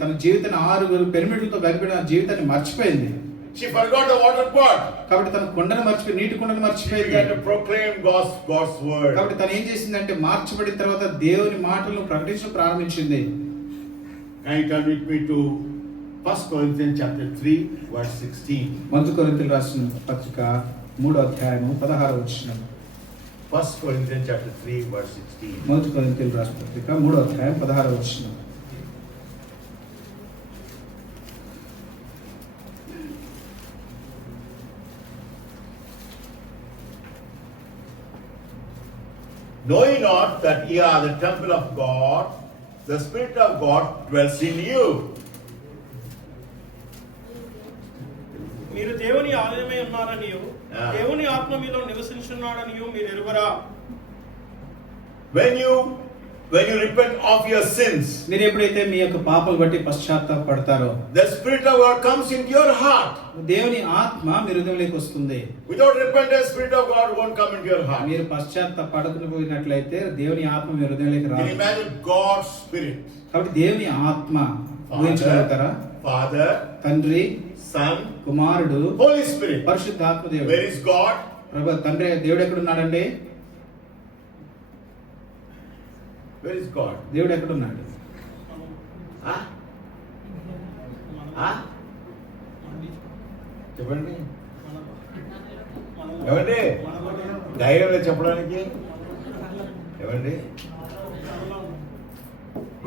తన జీవితాన్ని 6 పిరమిడ్లతో గడిపిన జీవితాన్ని మర్చిపోయింది. She forgot the water pot. కాబట్టి తన కుండను మర్చిపోయి నీటి కుండను She మర్చిపోయింది. began to proclaim God's word. కాబట్టి తను ఏం చేసిందంటే మార్చబడిన తర్వాత దేవుని మాటలను ప్రకటించడం ప్రారంభించింది. Can you turn with me to 1 Corinthians chapter 3 verse 16. 1 కొరింథీయులకు రాసిన పత్రిక 3వ అధ్యాయము 16వ వచనం. 1 Corinthians chapter 3 verse 16. 1 కొరింథీయులకు రాసిన పత్రిక 3వ అధ్యాయం 16వ వచనం. Know ye not that ye are the temple of God, the Spirit of God dwells in you. మీరు దేవుని ఆలయమై ఉన్నారనియు Ah. దేవుని ఆత్మ మీలో నివసించున్నాడనియు మీరు ఎరుగరా. When you repent of your sins, మీరు ఎప్పుడైతే మీ యొక్క పాపాలు బట్టి పశ్చాత్తాపడతారో the Spirit of God comes into your heart. దేవుని ఆత్మ మీ హృదయంలోకి వస్తుంది. Without repentance, Spirit of God won't come into your heart. మీరు పశ్చాత్తాపడకపోయినట్లయితే దేవుని ఆత్మ మీ హృదయంలోకి Can you రాదు. imagine God's Spirit? కాబట్టి దేవుని ఆత్మ ఊహించగలుగుతారా? Father, తండ్రి, Son, కుమారుడు, Holy Spirit. పరిశుద్ధాత్మ దేవుడు. Where is God? ప్రభు తండ్రి దేవుడు ఎక్కడ ఉన్నాడండి? Where is God? దేవుడు ఎక్కడ ఉన్నాడు? Huh? Huh? చెప్పండి ఏమండి ధైర్యంలో చెప్పడానికి ఏమండి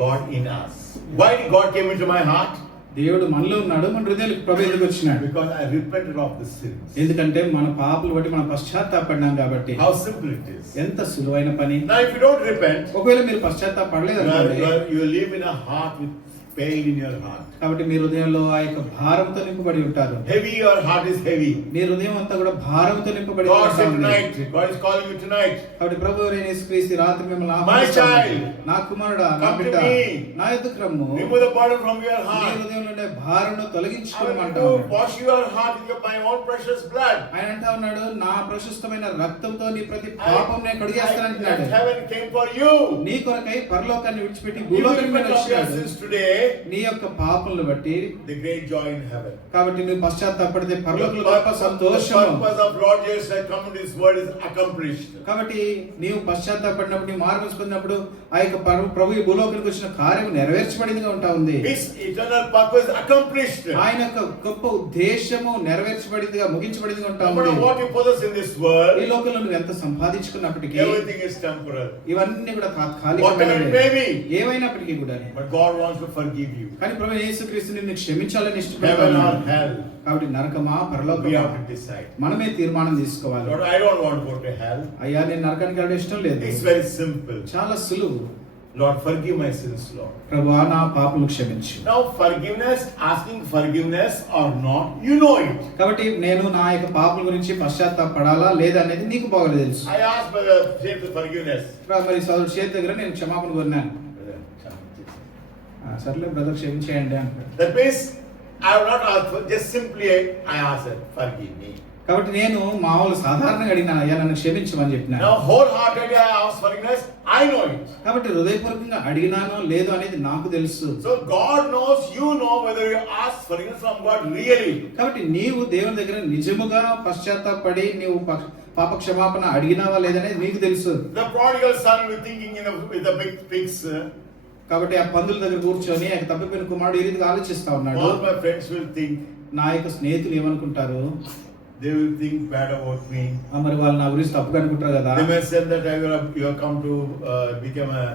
God in us. Why did God came into my heart? దేవుడు మనలో ఉన్నాడు, మన హృదయాలకు ప్రభు ఎందుకు వచ్చినాడు? Because I repented of the sins. ఎందుకంటే మన పాపలు బట్టి మనం పశ్చాత్తాపడినాం కాబట్టి. How simple it is. ఎంత సులువైన పని. Now if you don't repent, ఒకవేళ మీరు పశ్చాత్తాపడలేదు అనుకోండి, you live in a heart with pain in your heart. కాబట్టి మీ హృదయంలో ఆ యొక్క భారంతో నింపబడి ఉంటారు. Heavy, your heart is heavy. మీ హృదయం అంతా కూడా భారంతో నింపబడి God said ఉంటుంది. tonight, God is calling you tonight. కాబట్టి ప్రభువు అయిన యేసుక్రీస్తు ఈ రాత్రి మిమ్మల్ని My ఆహ్వానిస్తున్నాడు. child, నా కుమారుడా, నా come to బిడ్డ, me. నా యొద్దకు రమ్ము. Remove the burden from your నీ heart. హృదయంలో ఉండే భారంను I will తొలగించుకోమంటాడు. wash your heart with my own precious blood. ఆయన అంటా ఉన్నాడు, నా ప్రశస్తమైన రక్తంతో నీ ప్రతి పాపం నేను కడిగేస్తానంటున్నాడు. Heaven came for you. నీ కొరకై పరలోకాన్ని విడిచిపెట్టి You భూలోకానికి repent of your వచ్చాడు. sins today. నీ యొక్క పాపములను బట్టి The great joy in heaven. కాబట్టి నువ్వు పశ్చాత్తాపడితే The పరలోకంలో గొప్ప సంతోషము. purpose of Lord Jesus Christ come to this world is accomplished. కాబట్టి నీవు పశ్చాత్తాపడినప్పుడు నీ మార్పు పొందినప్పుడు ఆ యొక్క ప్రభు ఈ భూలోకానికి వచ్చిన కార్యం నెరవేర్చబడిందిగా ఉంటా ఉంది. His eternal purpose accomplished. ఆయన యొక్క గొప్ప ఉద్దేశము నెరవేర్చబడిందిగా ముగించబడిందిగా ఉంటా No matter ఉంది. what you possess in this world, ఈ లోకంలో నువ్వు ఎంత సంపాదించుకున్నప్పటికీ everything is temporal. ఇవన్నీ కూడా Whatever it తాత్కాలికమైనవే. may be. ఏమైనప్పటికీ కూడా But God wants to forgive you. కానీ ప్రభు యేసుక్రీస్తు నిన్ను క్షమించాలని Heaven ఇష్టపడతాడు. or hell, కాబట్టి నరకమా we పరలోకమా have to decide. మనమే తీర్మానం తీసుకోవాలి. Lord, I don't want to go to hell. అయ్యా నేను నరకానికి వెళ్ళడం ఇష్టం లేదు. It's very simple. చాలా సులువు. Lord, forgive my sins, Lord. ప్రభువా నా పాపములు క్షమించు. Now, forgiveness, asking forgiveness or not, you know it. కాబట్టి నేను నా యొక్క పాపల గురించి పశ్చాత్తాపడాలా లేదా అనేది నీకు బాగా తెలుసు. I asked Brother Save the forgiveness. మరి సోదరుడు చేతి దగ్గర నేను క్షమాపణ కోరినాను. సర్లే బ్రదర్ క్షమించేయండి అంటాడు. That means I have not asked for, just simply I asked, forgive me. కాబట్టి నేను మామూలు సాధారణంగా అడిగినాను, అయ్యా నన్ను క్షమించమని చెప్పినాను. Now, wholeheartedly I ask forgiveness, I know it. కాబట్టి హృదయపూర్వకంగా అడిగినానో లేదో అనేది నాకు తెలుసు. So God knows, you know whether you ask forgiveness from God really. కాబట్టి నీవు దేవుని దగ్గర నిజముగా పశ్చాత్తాపడి నీవు పాప క్షమాపణ అడిగినావా లేదనేది నీకు తెలుసు. The prodigal son was thinking with the big pigs. కాబట్టి ఆ పందుల దగ్గర కూర్చొని ఆ తప్పిపోయిన కుమారుడు ఈ రీతిగా ఆలోచిస్తా ఉన్నాడు. All my friends will think, నా యొక్క స్నేహితులు ఏమనుకుంటారు? they will think bad about me. మరి వాళ్ళు నా గురించి తప్పుగా అనుకుంటారు కదా. They may say that you have come to become a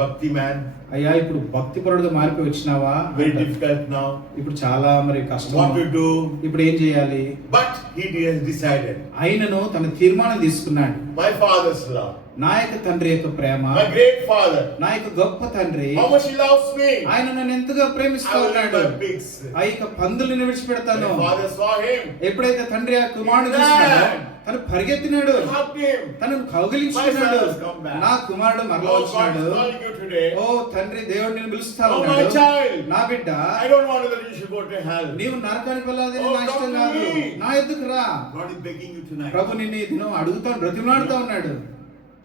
bhakti man. అయ్యా ఇప్పుడు భక్తి పరుడుగా మారిపోయి వచ్చినావా? Very difficult now. ఇప్పుడు చాలా మరి కష్టం. What to do? ఇప్పుడు ఏం చేయాలి? But he has decided. ఆయనను తన తీర్మానం తీసుకున్నాడు. My father's love. నా యొక్క తండ్రి యొక్క ప్రేమ, My great father. నా యొక్క గొప్ప తండ్రి How much he loves me. ఆయన నన్ను ఎంతగా ప్రేమిస్తూ I will ఉన్నాడు. leave my pigs. ఆ యొక్క పందులను విడిచిపెడతాను. My father saw him. ఎప్పుడైతే తండ్రి ఆ కుమారుడు చూసినాడో తను పరిగెత్తినాడు, He hugged him. తనను కౌగిలించుకున్నాడు. My son has come back. నా కుమారుడు మరలా Oh, God వచ్చినాడు. is calling you today. ఓ తండ్రి దేవుడు నిన్ను పిలుస్తా Oh, my ఉన్నాడు. child. నా బిడ్డ, I don't want that you should go to hell. నీవు నరకానికి వెళ్ళాలి Oh, నా ఇష్టం come to కాదు. me. నా ఎద్దుకు రా. God is begging you tonight. ప్రభు నిన్ను ఈ దినం అడుగుతాను, బ్రతిమలాడుతా ఉన్నాడు.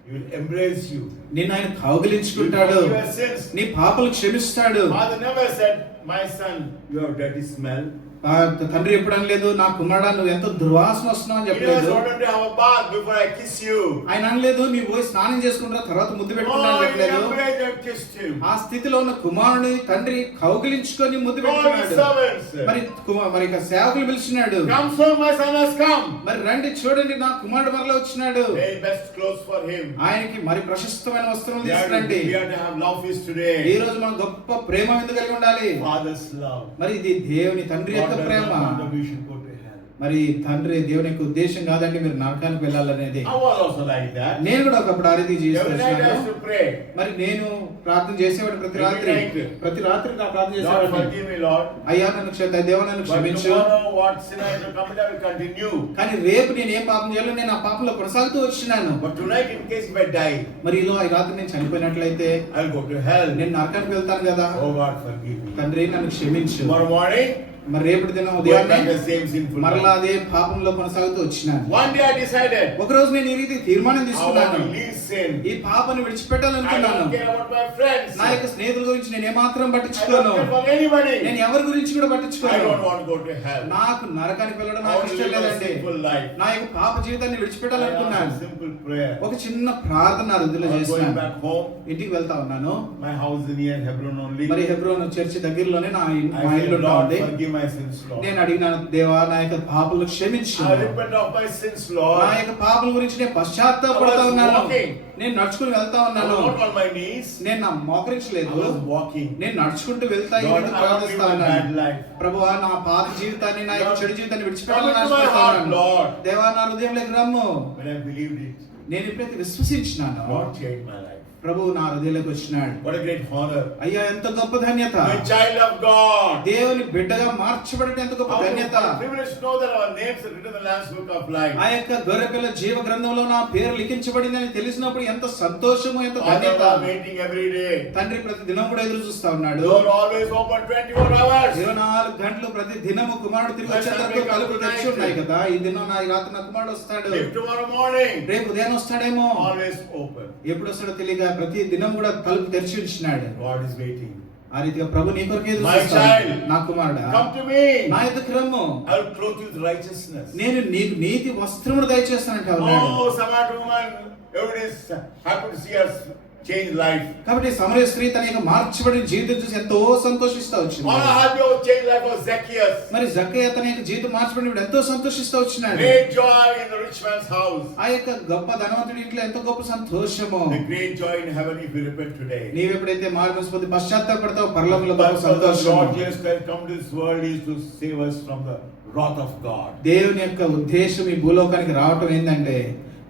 He will embrace you. నిన్ను ఆయన He will కౌగిలించుకుంటాడు. forgive your sins. నీ పాపలు క్షమిస్తాడు. Father never said, my son, you have dirty smell. ఆ తండ్రి ఎప్పుడు అనలేదు, నా కుమారుడా నువ్వు ఎంతో దుర్వాసన వస్తున్నావు అని He never చెప్పలేదు. told him to have a bath before I kiss you. ఆయన అనలేదు నీవు పోయి స్నానం చేసుకుంటా తర్వాత ముద్దు Oh, పెట్టుకున్నా అని he చెప్పలేదు. embraced and kissed him. ఆ స్థితిలో ఉన్న కుమారుని తండ్రి కౌగిలించుకొని ముద్దు Call his పెట్టుకున్నాడు. servants. మరి ఇక సేవకులు పిలిచినాడు. Come soon, my son has come. మరి రండి చూడండి నా కుమారుడు మరలా వచ్చినాడు. Very best clothes for him. ఆయనకి మరి ప్రశస్తమైన వస్త్రం We తీసుకురండి. have to have love feast today. ఈ రోజు మనం గొప్ప ప్రేమ ఎందుకు కలిగి ఉండాలి? Father's love. మరి ఇది దేవుని తండ్రి God యొక్క does Prema. not want that we should go to hell. మరి తండ్రి దేవుని యొక్క ఉద్దేశం కాదండి మీరు నరకానికి వెళ్ళాలనేది. I was also like that. నేను కూడా ఒకప్పుడు ఆ రీతి Every night I used చేస్తున్నాను. to pray. మరి నేను ప్రార్థన చేసేవాడు ప్రతి Every రాత్రి. night. ప్రతి రాత్రి నా ప్రార్థన Lord, చేసేవాడిని. forgive me, Lord. అయ్యా నన్ను దేవా నన్ను But క్షమించు. tomorrow, what sin I have committed, I will continue. కానీ రేపు నేను ఏం పాపం చేయాలో నేను ఆ పాపంలో కొనసాగుతూ వచ్చినాను. But tonight, in case if I die, మరి ఈ రాత్రి నేను చనిపోయినట్లయితే I will go to hell. నేను నరకానికి వెళ్తాను కదా. Oh God, forgive me. తండ్రి నన్ను క్షమించు. Tomorrow morning, మరి రేపటి దినం going ఉదయాన్నే back the same sinful మరలా life. అదే పాపంలో కొనసాగుతూ వచ్చినాను. One day I decided, ఒక రోజు నేను ఈ రీతి తీర్మానం I want తీసుకున్నాను. to leave sin. ఈ పాపను I విడిచిపెట్టాలనుకున్నాను. don't care about my friends. నా యొక్క స్నేహితుల గురించి నేను ఏమాత్రం I పట్టించుకోను. don't care for anybody. నేను ఎవరి గురించి కూడా I పట్టించుకోను. don't want to go to hell. నాకు నరకానికి వెళ్ళడం I నాకు want to ఇష్టం live a లేదండి. simple life. నా యొక్క పాప జీవితాన్ని I asked విడిచిపెట్టాలనుకున్నాను. a simple prayer. ఒక చిన్న ప్రార్థన నా హృదయంలో I was going చేసినాను. back home. ఇంటికి వెళ్తా ఉన్నాను. My house is near Hebron only. మరి హెబ్రోన్ చర్చి దగ్గరలోనే మా I ఇల్లు said, ఉంటా Lord, ఉంది. forgive my sins, Lord. నేను అడిగినాను, దేవా నా యొక్క పాపలు క్షమించు. I repent of my sins, Lord. నా యొక్క పాపల గురించి నేను పశ్చాత్తాపడతా I was ఉన్నాను. walking. నేను నడుచుకుని వెళ్తా I ఉన్నాను. was not on my knees. నేను నా I మోకరించలేదు. was walking. నేను నడుచుకుంటూ వెళ్తా ఈ Lord, విధంగా I want to live ప్రార్థిస్తా my ఉన్నాను. bad life. ప్రభువా నా పాత జీవితాన్ని నా యొక్క చెడు జీవితాన్ని విడిచిపెట్టాలని Come into my ఆశపడతా heart, ఉన్నాను. Lord. దేవా నా హృదయంలోకి రమ్ము. When I believed it, నేను ఎప్పుడైతే విశ్వసించినానో God changed my life. ప్రభు నా హృదయంలోకి వచ్చినాడు. What a great honor. అయ్యా ఎంత గొప్ప ధన్యత. A child of God. దేవుని బిడ్డగా మార్చబడటం ఎంత గొప్ప ధన్యత. Privilege to know that our names are written in the Lamb's Book of Life. ఆ యొక్క గొర్రెపిల్ల జీవ గ్రంథంలో నా పేరు లిఖించబడిందని తెలిసినప్పుడు ఎంత సంతోషము, ఎంత Father ధన్యత. are waiting every day. తండ్రి ప్రతి దినం కూడా ఎదురు చూస్తా ఉన్నాడు. Door always open 24 hours. 24 గంటలు ప్రతి దినము కుమారుడు తిరిగి వచ్చేటప్పుడు తలుపులు తెరిచి ఉన్నాయి కదా. ఈ దినం నా రాత్రి నా కుమారుడు వస్తాడు. If tomorrow morning, రేపు ఉదయం వస్తాడేమో. always open. ఎప్పుడు వస్తాడో తెలియక ప్రతి దినం కూడా తలుపు తెరిచి ఉంచినాడు. God is waiting. ఆ రీతిగా ప్రభు నీ కొరకు ఎదురు My చూస్తాడు. child, నా కుమారుడా come to me. నా ఎదుకు రమ్ము. I will clothe you with righteousness. నేను నీకు నీతి వస్త్రమును దయచేస్తానంటే ఉన్నాడు. Oh, Samaritan woman, everybody is happy to see us change life. కాబట్టి సమరయ స్త్రీ తన యొక్క మార్చబడిన జీవితం చూసి ఎంతో సంతోషిస్తూ వచ్చింది. All happy of change life of Zacchaeus. మరి జక్కయ్య తన యొక్క జీవితం మార్చబడినప్పుడు ఎంతో సంతోషిస్తూ వచ్చినాడు. Great joy in the rich man's house. ఆ యొక్క గొప్ప ధనవంతుడి ఇంట్లో ఎంతో గొప్ప సంతోషము. The great joy in heaven if you repent today. నీవు ఎప్పుడైతే మార్గం పొంది పశ్చాత్తాపడతావో పరలోకంలో But గొప్ప for the Lord సంతోషము. Jesus Christ come to this world is to save us from the wrath of God. దేవుని యొక్క ఉద్దేశం ఈ భూలోకానికి రావటం ఏంటంటే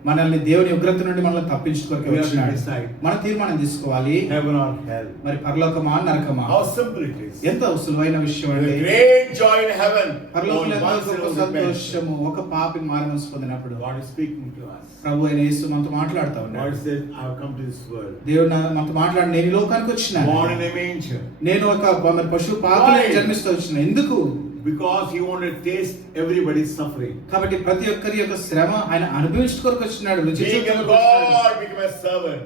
మనల్ని దేవుని ఉగ్రత నుండి మనల్ని తప్పించుకోవడానికి వచ్చినాడు. మన తీర్మానం తీసుకోవాలి. Heaven or hell. మరి పరలోకమా నరకమా. How simple it is. ఎంత సులువైన విషయం The అండి. great joy in heaven. పరలోకంలో Only ఎంతో once గొప్ప in repent. సంతోషము ఒక పాపి మారుమనసు పొందినప్పుడు. God is speaking to us. ప్రభు అయిన యేసు మనతో మాట్లాడుతూ ఉన్నాడు. God says, I have come to this world. దేవుడు మనతో మాట్లాడి నేను ఈ లోకానికి వచ్చినాను. Born in a manger. నేను ఒక మరి పశువు పాకలో జన్మిస్తూ వచ్చిన. ఎందుకు? Because he wanted to taste everybody's suffering. కాబట్టి ప్రతి ఒక్కరి యొక్క శ్రమ ఆయన అనుభవించు కొరకు వచ్చినాడు. రుచి Being a చూడడానికి వచ్చినాడు. God, become a servant.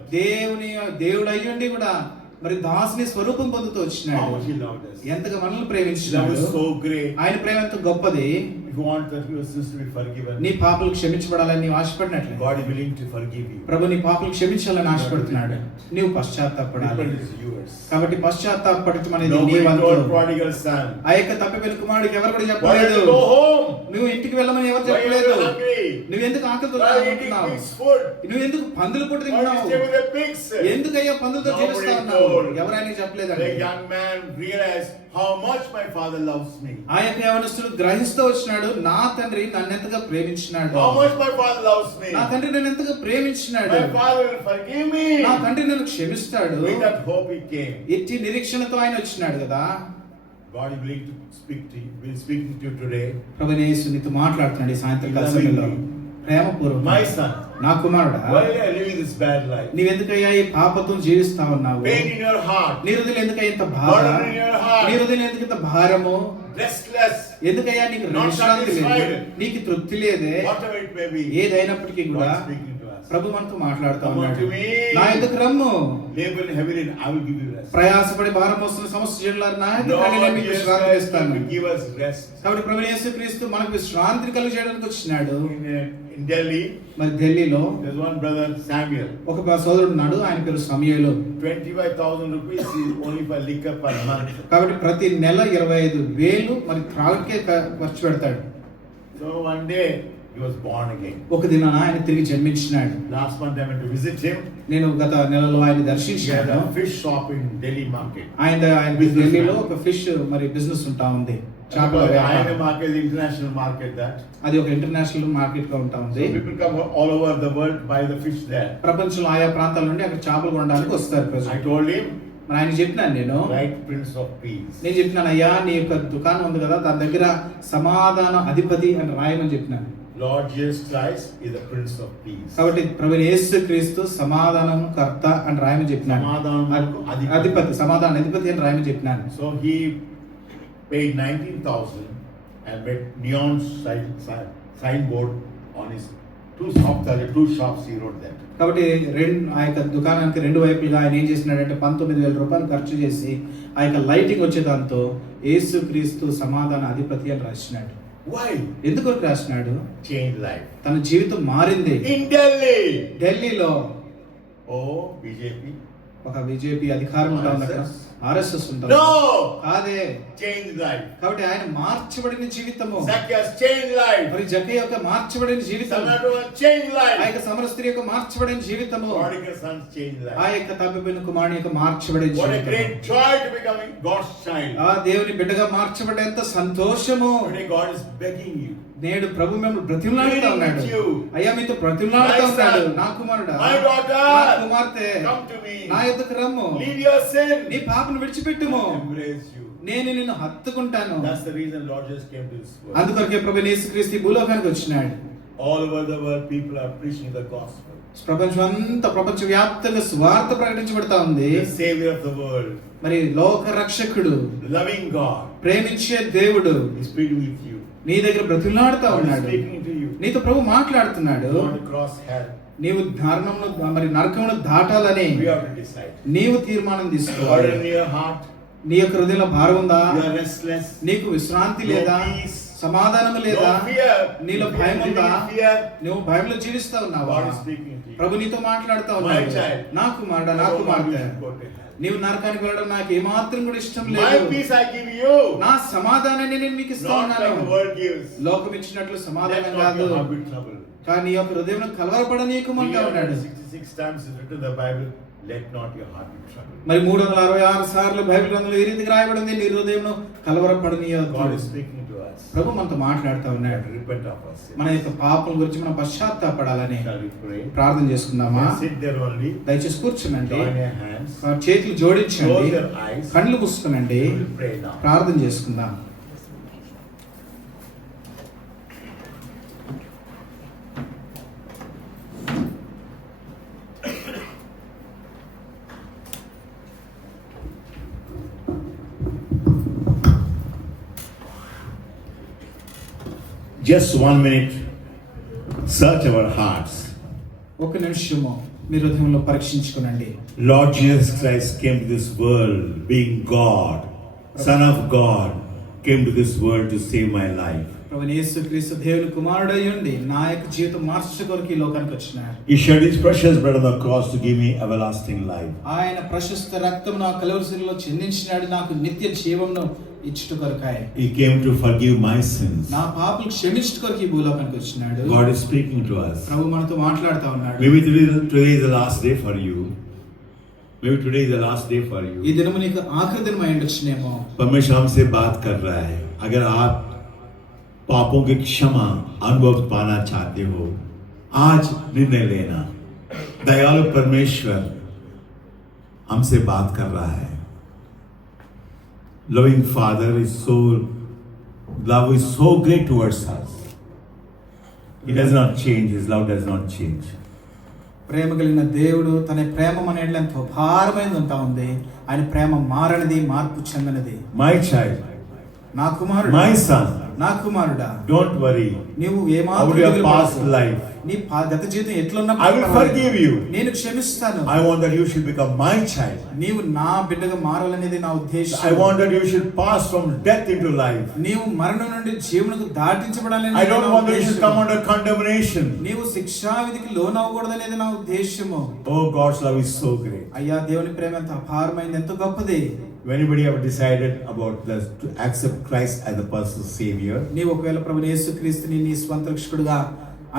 దేవుడు అయ్యుండి కూడా మరి దాసుని స్వరూపం పొందుతూ How వచ్చినాడు. much he loved us. ఎంతగా మనల్ని Love ప్రేమించినాడు. is so great. ఆయన ప్రేమ ఎంత గొప్పది. If you want that your sins to be forgiven, నీ పాపలు క్షమించబడాలని నీవు ఆశపడినట్లే God is willing to forgive you. ప్రభు నీ పాపలు క్షమించాలని ఆశపడుతున్నాడు. నీవు పశ్చాత్తాపడాలి. Repentance is yours. కాబట్టి పశ్చాత్తాపడటం అనేది నీ Nobody వంతు. told prodigal son, ఆ యొక్క తప్పిపోయిన కుమారుడికి ఎవరు కూడా why చెప్పలేదు. did you go home? నువ్వు ఇంటికి వెళ్ళమని ఎవరు Why are చెప్పలేదు. you hungry? నువ్వు ఎందుకు ఆకలితో Why are you eating తింటున్నావు? pig's food? నువ్వు ఎందుకు పందులు పుట్టి Why do you తింటున్నావు? stay with the pigs? ఎందుకయ్యా పందులతో Nobody జీవిస్తా ఉన్నావు? told. ఎవరైనా చెప్పలేదండి. The young man realized how much my father loves me. ఆ యొక్క యవనస్తుడు గ్రహిస్తూ వచ్చినాడు. నా తండ్రి నన్ను ఎంతగా ప్రేమించినాడు. How much my father loves me. నా తండ్రి నన్ను ఎంతగా ప్రేమించినాడు. My father will forgive me. నా తండ్రి నన్ను క్షమిస్తాడు. With that hope he came. ఇట్టి నిరీక్షణతో ఆయన వచ్చినాడు కదా. God is willing to speak to you. Will speaking to you today. ప్రభువైన యేసు నీతో మాట్లాడుతున్నాడు ఈ సాయంత్రకాల సమయంలో. ప్రేమపూర్వకంగా My son, నా కుమారుడా why are you living this bad life? నీవెందుకయ్యా ఈ పాపతో జీవిస్తా ఉన్నావు? Pain in your heart. నీ హృదయం ఎందుకయ్యా ఇంత బాధ? Burden in your heart. నీ హృదయం ఎందుకు ఇంత భారము? Restless. ఎందుకయ్యా నీకు Not విశ్రాంతి లేదు? satisfied. నీకు తృప్తి లేదే? Whatever it may be. ఏదైనప్పటికీ God కూడా is speaking to us. ప్రభు మనతో మాట్లాడుతూ Come ఉన్నాడు. unto me. నా ఎదుకు రమ్ము. Labor and heavy, I will give you rest. ప్రయాసపడి భారం మోస్తున్న సమస్త జనులారా నా ఎదుకు రండి, నేను Lord మీకు Jesus విశ్రాంతి Christ ఇస్తాను. will give us rest. కాబట్టి ప్రభువైన యేసుక్రీస్తు మనకు విశ్రాంతిని కలుగజేయడానికి వచ్చినాడు. In Delhi, మరి ఢిల్లీలో there's one brother, Samuel. ఒక సోదరుడు ఉన్నాడు. ఆయన పేరు సమూయేలు. 25,000 rupees is only for liquor per month. కాబట్టి ప్రతి నెల 25,000 మరి త్రాగుకే ఖర్చు పెడతాడు. So one day he was born again. ఒక దినాన ఆయన తిరిగి జన్మించినాడు. Last month I went to visit him. నేను గత నెలలో ఆయన He had దర్శించాను. a fish shop in Delhi market. ఆయన Business ఢిల్లీలో man. ఒక ఫిష్ మరి బిజినెస్ ఉంటా ఉంది. చేపల వ్యాపారం. Iron market is international market that. అది ఒక ఇంటర్నేషనల్ మార్కెట్ గా ఉంటా ఉంది. So people come all over the world to buy the fish there. ప్రపంచంలో ఆయా ప్రాంతాల నుండి అక్కడ చేపలు కొనడానికి వస్తారు I ప్రజలు. told him, మరి ఆయన చెప్పినాను నేను. right, Prince of Peace. నేను చెప్పినాను అయ్యా నీ యొక్క దుకాణం ఉంది కదా దాని దగ్గర సమాధాన అధిపతి అని రాయమని చెప్పినాను. Lord Jesus Christ is the Prince of Peace. కాబట్టి ప్రభువైన యేసుక్రీస్తు సమాధానం కర్త అని రాయమని చెప్పినాను. సమాధానమునకు అధిపతి. అధిపతి సమాధాన అధిపతి అని రాయమని చెప్పినాను. So he paid 19,000 and made neon signboard on his two shops he wrote that. కాబట్టి ఆ యొక్క దుకాణానికి రెండు వైపులుగా ఆయన ఏం చేసినాడంటే 19,000 రూపాయలు ఖర్చు చేసి ఆ యొక్క లైటింగ్ వచ్చే దాంతో యేసుక్రీస్తు సమాధాన అధిపతి అని రాసినాడు. Why? ఎందుకు రాసినాడు? Change life. తన జీవితం మారింది. In Delhi. ఢిల్లీలో Oh, BJP. ఒక బీజేపీ అధికారం ఉంటా ఉంది అక్కడ. ఆర్ఎస్ఎస్ ఉంటుంది. No. కాదే. Change life. కాబట్టి ఆయన మార్చబడిన జీవితము. Zacchaeus changed life. మరి జక్కయ్య యొక్క మార్చబడిన జీవితం. Samaritan changed ఆ life. యొక్క సమర స్త్రీ యొక్క మార్చబడిన జీవితము. Prodigal son changed ఆ life. యొక్క తప్పిపోయిన కుమారుని యొక్క మార్చబడిన What a జీవితం. great joy to becoming God's child. ఆ దేవుని బిడ్డగా మార్చబడే ఎంత సంతోషము. Today God is begging you. నేడు ప్రభు మిమ్మల్ని బ్రతిమలాడుతా ఉన్నాడు. Pleading with you. అయ్యా మీతో బ్రతిమలాడుతా My ఉన్నాడు. son, నా కుమారుడా, my daughter, నా కుమార్తె, come to me. నా యొద్దకు రమ్ము. Leave your sin. నీ పాపను విడిచిపెట్టుము, Embrace you. నేను నిన్ను హత్తుకుంటాను. That's the reason Lord Jesus came to this world. అందుకొరకే ప్రభు యేసుక్రీస్తు ఈ భూలోకానికి వచ్చినాడు. All over the world, people are preaching the gospel. ప్రపంచ వ్యాప్తంగా స్వార్థ ప్రకటించబడతా ఉంది. The Savior of the world, మరి లోక రక్షకుడు, loving God, ప్రేమించే దేవుడు is pleading with you. నీ దగ్గర బ్రతిమలాడుతా God is ఉన్నాడు. speaking to you. నీతో ప్రభు మాట్లాడుతున్నాడు. You want to cross hell. నీవు నరకమును దాటాలని We have to decide. నీవు తీర్మానం God తీసుకోవాలి. in your heart, నీ యొక్క హృదయంలో భారం ఉందా? you are restless. నీకు విశ్రాంతి No లేదా? peace. సమాధానం లేదా? No fear. నీలో If you భయం are ఉందా? living in fear, నువ్వు భయంలో జీవిస్తా ఉన్నావా? God is speaking to you. ప్రభు నీతో మాట్లాడుతా My ఉన్నాడు. child. నా కుమారుడా, నా No, you కుమార్తె, should go to hell. నీవు నరకానికి వెళ్ళడం నాకు ఏమాత్రం కూడా ఇష్టం My లేదు. peace I give you. నా సమాధానాన్ని నేను మీకు ఇస్తా Not like the ఉన్నాను. world gives. లోకం ఇచ్చినట్లు Let సమాధానం not కాదు, your heart be troubled. కానీ నీ యొక్క హృదయం కలవరపడనీయకమంటా ఉన్నాడు. 366 times is written in the Bible, let not your heart be troubled. మరి 366 సార్లు బైబిల్ గ్రంథంలో ఈ రీతిగా రాయబడింది, నీ హృదయం కలవరపడనీయొద్దు. God is speaking to us. ప్రభు మనతో మాట్లాడుతూ ఉన్నాడు. Repent of our మన sins. యొక్క పాపం గురించి మనం పశ్చాత్తాపడాలని Shall we pray? ప్రార్థన చేసుకుందామా? Sit there only. దయచేసి కూర్చునండి, Join your hands. చేతులు జోడించండి, Close your eyes. కళ్ళు మూసుకునండి, We will pray now. ప్రార్థన చేసుకుందాం. Just 1 minute. Search our hearts. ఒక నిమిషము మీ హృదయంలో పరీక్షించుకునండి. Lord Jesus Christ came to this world, being God, Son of God, came to this world to save my life. ప్రభువైన యేసుక్రీస్తు దేవుని కుమారుడై ఉండి నా యొక్క జీవితం మార్చు కొరకు ఈ లోకానికి వచ్చినాడు. He shed his precious blood on the cross to give me everlasting life. ఆయన ప్రశస్త రక్తం నా కలువరిశిలలో చెందించినాడు, నాకు నిత్య జీవమును ఇచ్చుట కొరకాయ. He came to forgive my sins. నా పాపలు క్షమించుట కొరకు ఈ భూలోకానికి వచ్చినాడు. God is speaking to us. ప్రభు మనతో మాట్లాడుతా ఉన్నాడు. Maybe today is the last day for you. Maybe today is the last day for ఈ you. దినము నీకు ఆఖరి దినం అయి ఉండొచ్చునేమో. परमेश्वर हमसे बात कर रहा है. अगर आप पापों की क्षमा अनुभव पाना चाहते हो, आज निर्णय लेना. दयालु परमेश्वर हमसे बात कर रहा है. Loving Father is so, love is so great towards us. He does not change. His love does not change. ప్రేమ కలిగిన దేవుడు తన ప్రేమ అనేది ఎంతో భారమైనది ఉంటా ఉంది. ఆయన ప్రేమ మారనిది, మార్పు చెందనిది. My child, నా కుమారుడు, my son, నా కుమారుడా, don't worry నీవు about ఏమాత్రం your దిగులు past పడకు. life. నీ గత జీవితం ఎట్లున్నా I will forgive you. నేను క్షమిస్తాను. I want that you should become my child. నీవు నా బిడ్డగా మారాలనేది నా ఉద్దేశం. I want that you should pass from death into life. నీవు మరణం నుండి జీవనకు దాటించబడాలని I don't want that you should come under condemnation. నీవు శిక్షా విధికి లోనవ్వకూడదనేది నా ఉద్దేశము. Oh, God's love is so great. అయ్యా దేవుని ప్రేమ ఎంత అపారమైంది, ఎంత గొప్పది. If anybody ever decided about this, to accept Christ as a personal Savior, నీవు ఒకవేళ ప్రభువైన యేసుక్రీస్తుని నీ స్వంత రక్షకుడుగా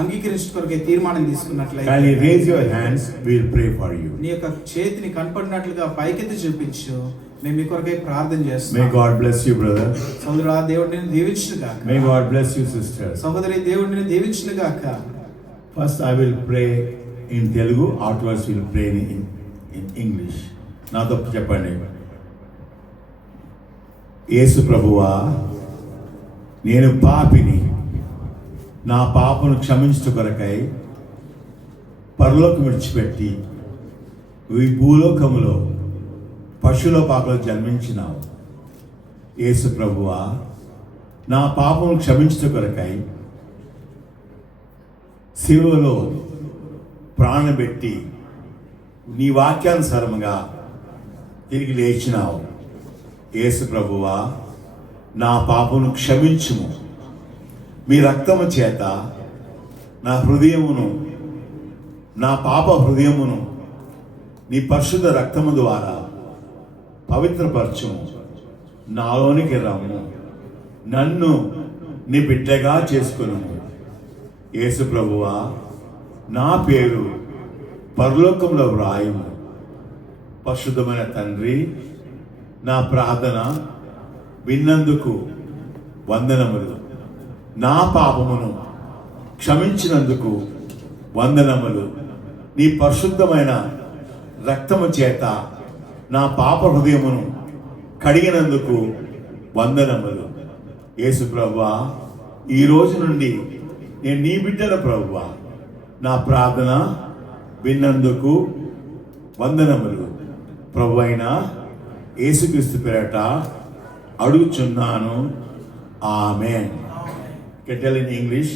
అంగీకరించుకొరకే తీర్మానం తీసుకున్నట్లయితే kindly raise your hands, we will pray for you. నీ యొక్క చేతిని కనపడినట్లుగా పైకెత్తి చూపించు, మేము మీ కొరకై ప్రార్థన May చేస్తాం. God bless you, brother. సోదరుడా, దేవుడు నిన్ను దీవించును గాక. May God bless you, sister. సహోదరి, దేవుడు నిన్ను దీవించును గాక. First I will pray in Telugu, afterwards we will pray in English. నాతో చెప్పండి. యేసు ప్రభువా, నేను పాపిని, నా పాపను క్షమించుట కొరకై పరలోకం విడిచిపెట్టి ఈ భూలోకములో పశువుల పాకలో జన్మించినావు. యేసు ప్రభువా, నా పాపను క్షమించుట కొరకై శిలువలో ప్రాణం పెట్టి నీ వాక్యానుసారముగా తిరిగి లేచినావు. యేసు ప్రభువా, నా పాపను క్షమించుము. మీ రక్తము చేత నా హృదయమును, నా పాప హృదయమును నీ పరిశుద్ధ రక్తము ద్వారా పవిత్రపరచుము. నాలోనికి రమ్ము, నన్ను నీ బిడ్డగా చేసుకొనుము. యేసు ప్రభువా, నా పేరు పరలోకంలో వ్రాయుము. పరిశుద్ధమైన తండ్రి, నా ప్రార్థన విన్నందుకు వందనములు. నా పాపమును క్షమించినందుకు వందనములు. నీ పరిశుద్ధమైన రక్తము చేత నా పాప హృదయమును కడిగినందుకు వందనములు. యేసు ప్రభువా, ఈ రోజు నుండి నేను నీ బిడ్డల ప్రభువా, నా ప్రార్థన విన్నందుకు వందనములు. ప్రభు అయిన యేసుక్రీస్తు పేరట అడుగుచున్నాను, ఆమేన్. Can tell in English,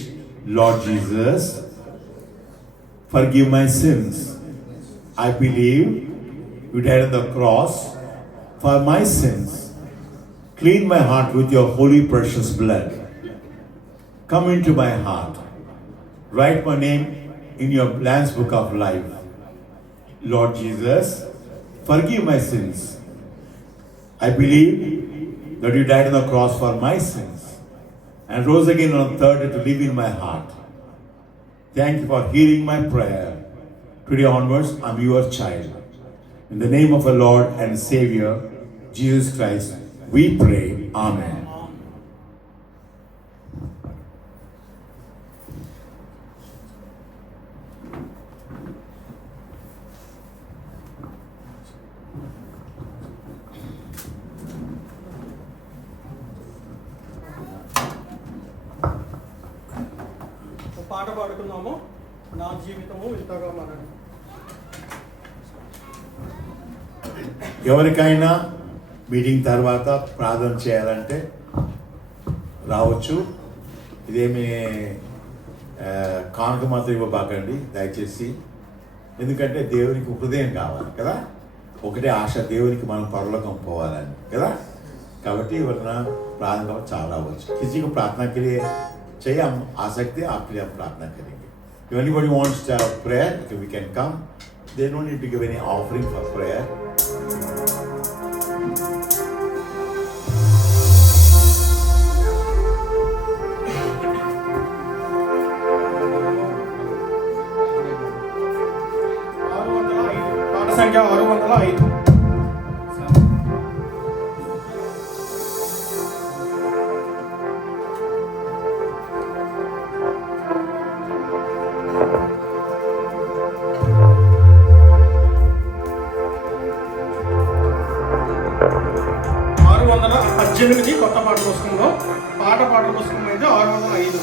Lord Jesus, forgive my sins. I believe you died on the cross for my sins. Clean my heart with your holy precious blood. Come into my heart. Write my name in your Lamb's book of life. Lord Jesus, forgive my sins. I believe that you died on the cross for my sins and rose again on the third day to live in my heart. Thank you for hearing my prayer. Today onwards, I'm your child. In the name of our Lord and Savior, Jesus Christ, we pray. Amen. ఒక పాట పాడుకుందాము. నా జీవితము ఇంతగా మారాడు. ఎవరికైనా meeting తర్వాత ప్రార్థన చేయాలంటే రావచ్చు. ఇదేమి కానుక మాత్రం ఇవ్వబాకండి దయచేసి. ఎందుకంటే దేవునికి హృదయం కావాలి కదా, ఒకటే ఆశ, దేవునికి మనం పరలోకం పోవాలని కదా. కాబట్టి ఎవరైనా ప్రార్థన చాలా అవ్వచ్చు. किसी को प्रार्थना के लिए चाहिए, हम आ सकते हैं, आपके लिए हम प्रार्थना करेंगे. If anybody wants to have prayer, we can come. They don't need to give any offering for prayer. పాట సంఖ్య 605. కొత్త పాట పుస్తకంలో పాట పుస్తకం అయితే 605.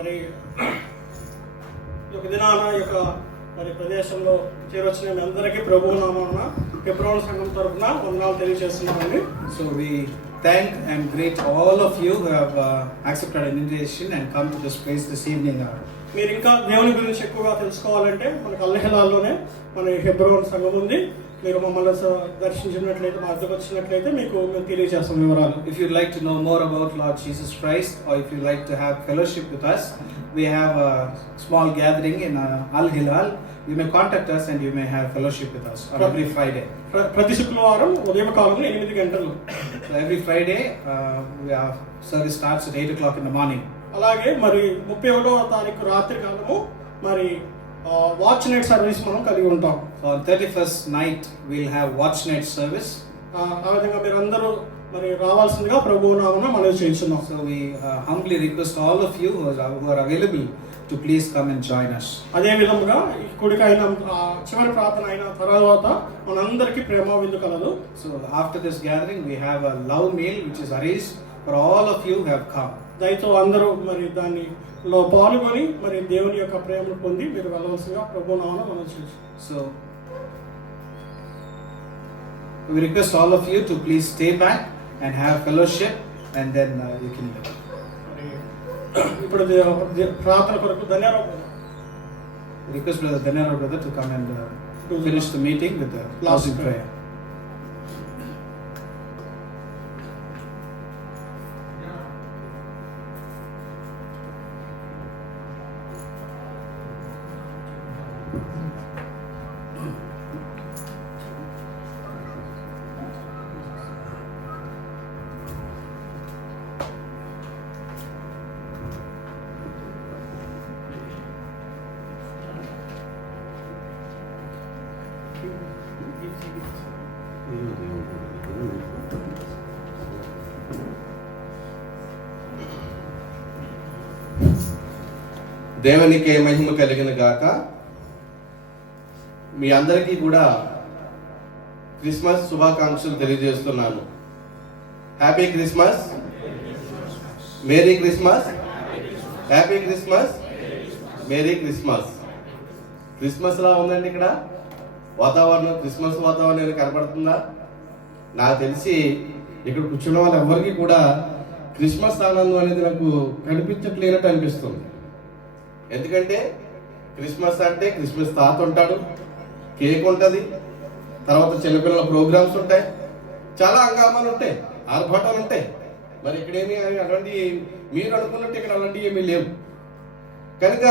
మరి ఈ యొక్క దినాన ఈ యొక్క మరి ప్రదేశంలో చేరొచ్చిన మీ అందరికీ ప్రభువు నామమున హెబ్రోన్ సంఘం తరపున వందనాలు తెలియజేస్తున్నామండి. So we thank and greet all of you who have accepted an invitation and come to this place this evening. మీరు ఇంకా దేవుని గురించి ఎక్కువగా తెలుసుకోవాలంటే మనకు అల్లెహలాల్లోనే మన హెబ్రోన్ సంఘం ఉంది. మీరు మమ్మల్ని దర్శించినట్లయితే మా వద్దకు వచ్చినట్లయితే మీకు మేము తెలియజేస్తాం వివరాలు. If you'd like to know more about Lord Jesus Christ, or if you'd like to have fellowship with us, we have a small gathering in Al Hilal. You may contact us and you may have fellowship with us on every Friday. ప్రతి శుక్రవారం ఉదయం కాలంలో 8 గంటలు. So every Friday, our service starts at 8 o'clock in the morning. అలాగే మరి 31వ తారీఖు రాత్రి కాలము మరి వాచ్ నైట్ సర్వీస్ మనం కలిగి ఉంటాం. So on 31st night, we'll have watch night service. ఆ విధంగా మీరు అందరూ మరి రావాల్సిందిగా ప్రభువు నామమున మనవి చేస్తున్నాం. So we humbly request all of you who are available to please come and join us. అదే విధంగా ఈ కుడికి అయిన చివరి ప్రార్థన అయిన తర్వాత మనందరికీ ప్రేమ విందు కలదు. So after this gathering, we have a love meal which is arranged for all of you who have come. దయతో అందరూ మరి దానిలో పాల్గొని మరి దేవుని యొక్క ప్రేమను పొంది మీరు వెళ్ళవలసిందిగా ప్రభువు నామమున మనవి చేస్తున్నాం. So we request all of you to please stay back and have fellowship, and then you can live. ఇప్పుడు ప్రార్థన కొరకు ధన్యవాదాలు. Request Brother Dhanara brother to come and finish the meeting with the closing prayer. దేవునికి మహిమ కలిగిన గాక. మీ అందరికీ కూడా Christmas శుభాకాంక్షలు తెలియజేస్తున్నాను. Happy Christmas, merry Christmas, happy Christmas, merry Christmas. Christmas లా ఉందండి ఇక్కడ వాతావరణం, క్రిస్మస్ వాతావరణం కనపడుతుందా? నాకు తెలిసి ఇక్కడ కూర్చున్న వాళ్ళు ఎవరికి కూడా క్రిస్మస్ ఆనందం అనేది నాకు కనిపించట్లేనట్టు అనిపిస్తుంది. ఎందుకంటే క్రిస్మస్ అంటే క్రిస్మస్ తాత ఉంటాడు, కేక్ ఉంటుంది, తర్వాత చిన్నపిల్లల ప్రోగ్రామ్స్ ఉంటాయి, చాలా హంగామాలు ఉంటాయి, ఆర్భాటాలు ఉంటాయి. మరి ఇక్కడేమి అలాంటి మీరు అనుకున్నట్టు ఇక్కడ అలాంటివి ఏమీ లేవు. కనుక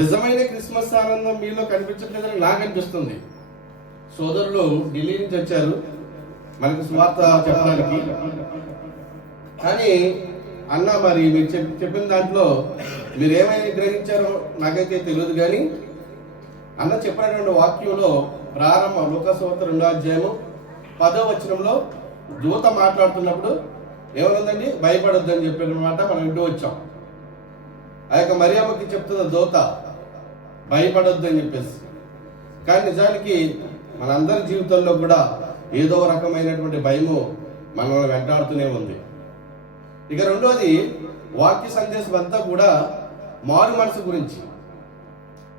నిజమైన క్రిస్మస్ ఆనందం మీలో కనిపించట్లేదని నాకు అనిపిస్తుంది. సోదరులు ఢిల్లీ నుంచి వచ్చారు మనకు సువార్త చెప్పడానికి. కానీ అన్న మరి మీరు చెప్పిన దాంట్లో మీరు ఏమైనా గ్రహించారో నాకైతే తెలియదు. కానీ అన్న చెప్పినటువంటి వాక్యంలో ప్రారంభం లూకాసువార్త 2వ అధ్యాయము 10వ వచనంలో దూత మాట్లాడుతున్నప్పుడు ఏమనుందండి? భయపడొద్దని చెప్పిన మాట మనం ఇంటూ వచ్చాం. ఆ యొక్క మరియమ్మకి చెప్తున్న దూత భయపడొద్దని చెప్పేసి. కానీ నిజానికి మనందరి జీవితంలో కూడా ఏదో రకమైనటువంటి భయము మనల్ని వెంటాడుతూనే ఉంది. ఇక రెండోది వాక్య సందేశం అంతా కూడా మారు మనసు గురించి,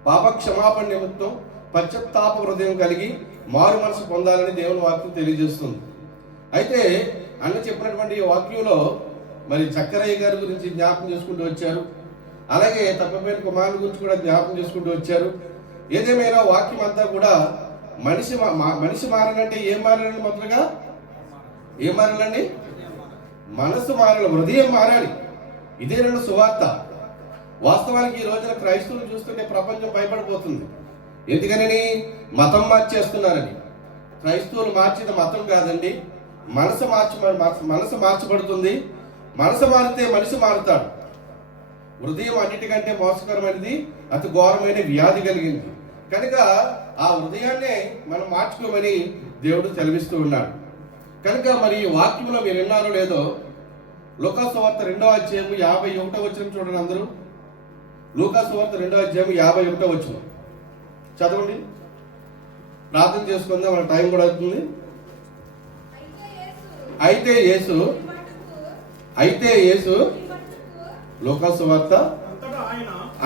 పాప క్షమాపణ నిమిత్తం పశ్చాత్తాప హృదయం కలిగి మారు మనసు పొందాలని దేవుని వాక్యం తెలియజేస్తుంది. అయితే అన్న చెప్పినటువంటి ఈ వాక్యంలో మరి చక్కరయ్య గారి గురించి జ్ఞాపకం చేసుకుంటూ వచ్చారు, అలాగే తప్పమైన కుమారుల గురించి కూడా జ్ఞాపకం చేసుకుంటూ వచ్చారు. ఏదేమైనా వాక్యం అంతా కూడా మనిషి మారాలంటే ఏం మారాలండి? మొదలుగా ఏం మారాలండి? మనసు మారాలి, హృదయం మారాలి. ఇదే రెండు సువార్త. వాస్తవానికి ఈ రోజున క్రైస్తవులు చూస్తుంటే ప్రపంచం భయపడిపోతుంది. ఎందుకని? మతం మార్చేస్తున్నారని. క్రైస్తవులు మార్చేది మతం కాదండి, మనసు మార్చబడుతుంది. మనసు మారితే మనిషి మారుతాడు. హృదయం అన్నిటికంటే మోసకరమైనది, అతి ఘోరమైన వ్యాధి కలిగింది. కనుక ఆ హృదయాన్నే మనం మార్చుకోమని దేవుడు సెలవిస్తూ ఉన్నాడు. కనుక మరి ఈ వాక్యంలో మీరు విన్నారో లేదో, లూకాసువార్త 2వ అధ్యాయము 51వ వచనం చూడండి అందరూ. లూకాసువార్త 2వ అధ్యాయము 51వ వచనం చదవండి. ప్రార్థన చేసుకుందాం, మన టైం కూడా అవుతుంది. అయితే యేసు లూకాసువార్త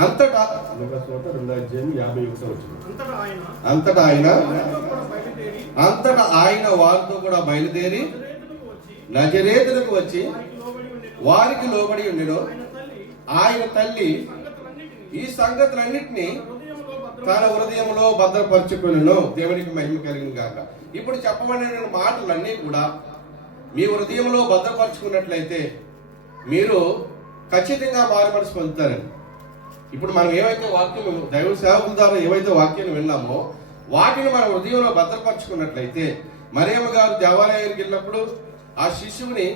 అంతటా లూకాసు వార్త 2:51. అంతటా ఆయన అంతటా ఆయన వారితో కూడా బయలుదేరి నజరేతులకు వచ్చి వారికి లోబడి ఉండెను. ఆయన తల్లి ఈ సంగతులన్నిటినీ తన హృదయంలో భద్రపరచుకొనెను. దేవునికి మహిమ కలిగిన గాక. ఇప్పుడు చెప్పబడిన మాటలన్నీ కూడా మీ హృదయంలో భద్రపరచుకున్నట్లయితే మీరు ఖచ్చితంగా మారుమనసు పొందుతారండి. ఇప్పుడు మనం ఏవైతే వాక్యం దైవ సేవకుల ద్వారా ఏవైతే వాక్యాన్ని విన్నామో వాటిని మన హృదయంలో భద్రపరచుకున్నట్లయితే, మరియమ్మ గారు దేవాలయానికి వెళ్ళినప్పుడు ఆ శిశువుని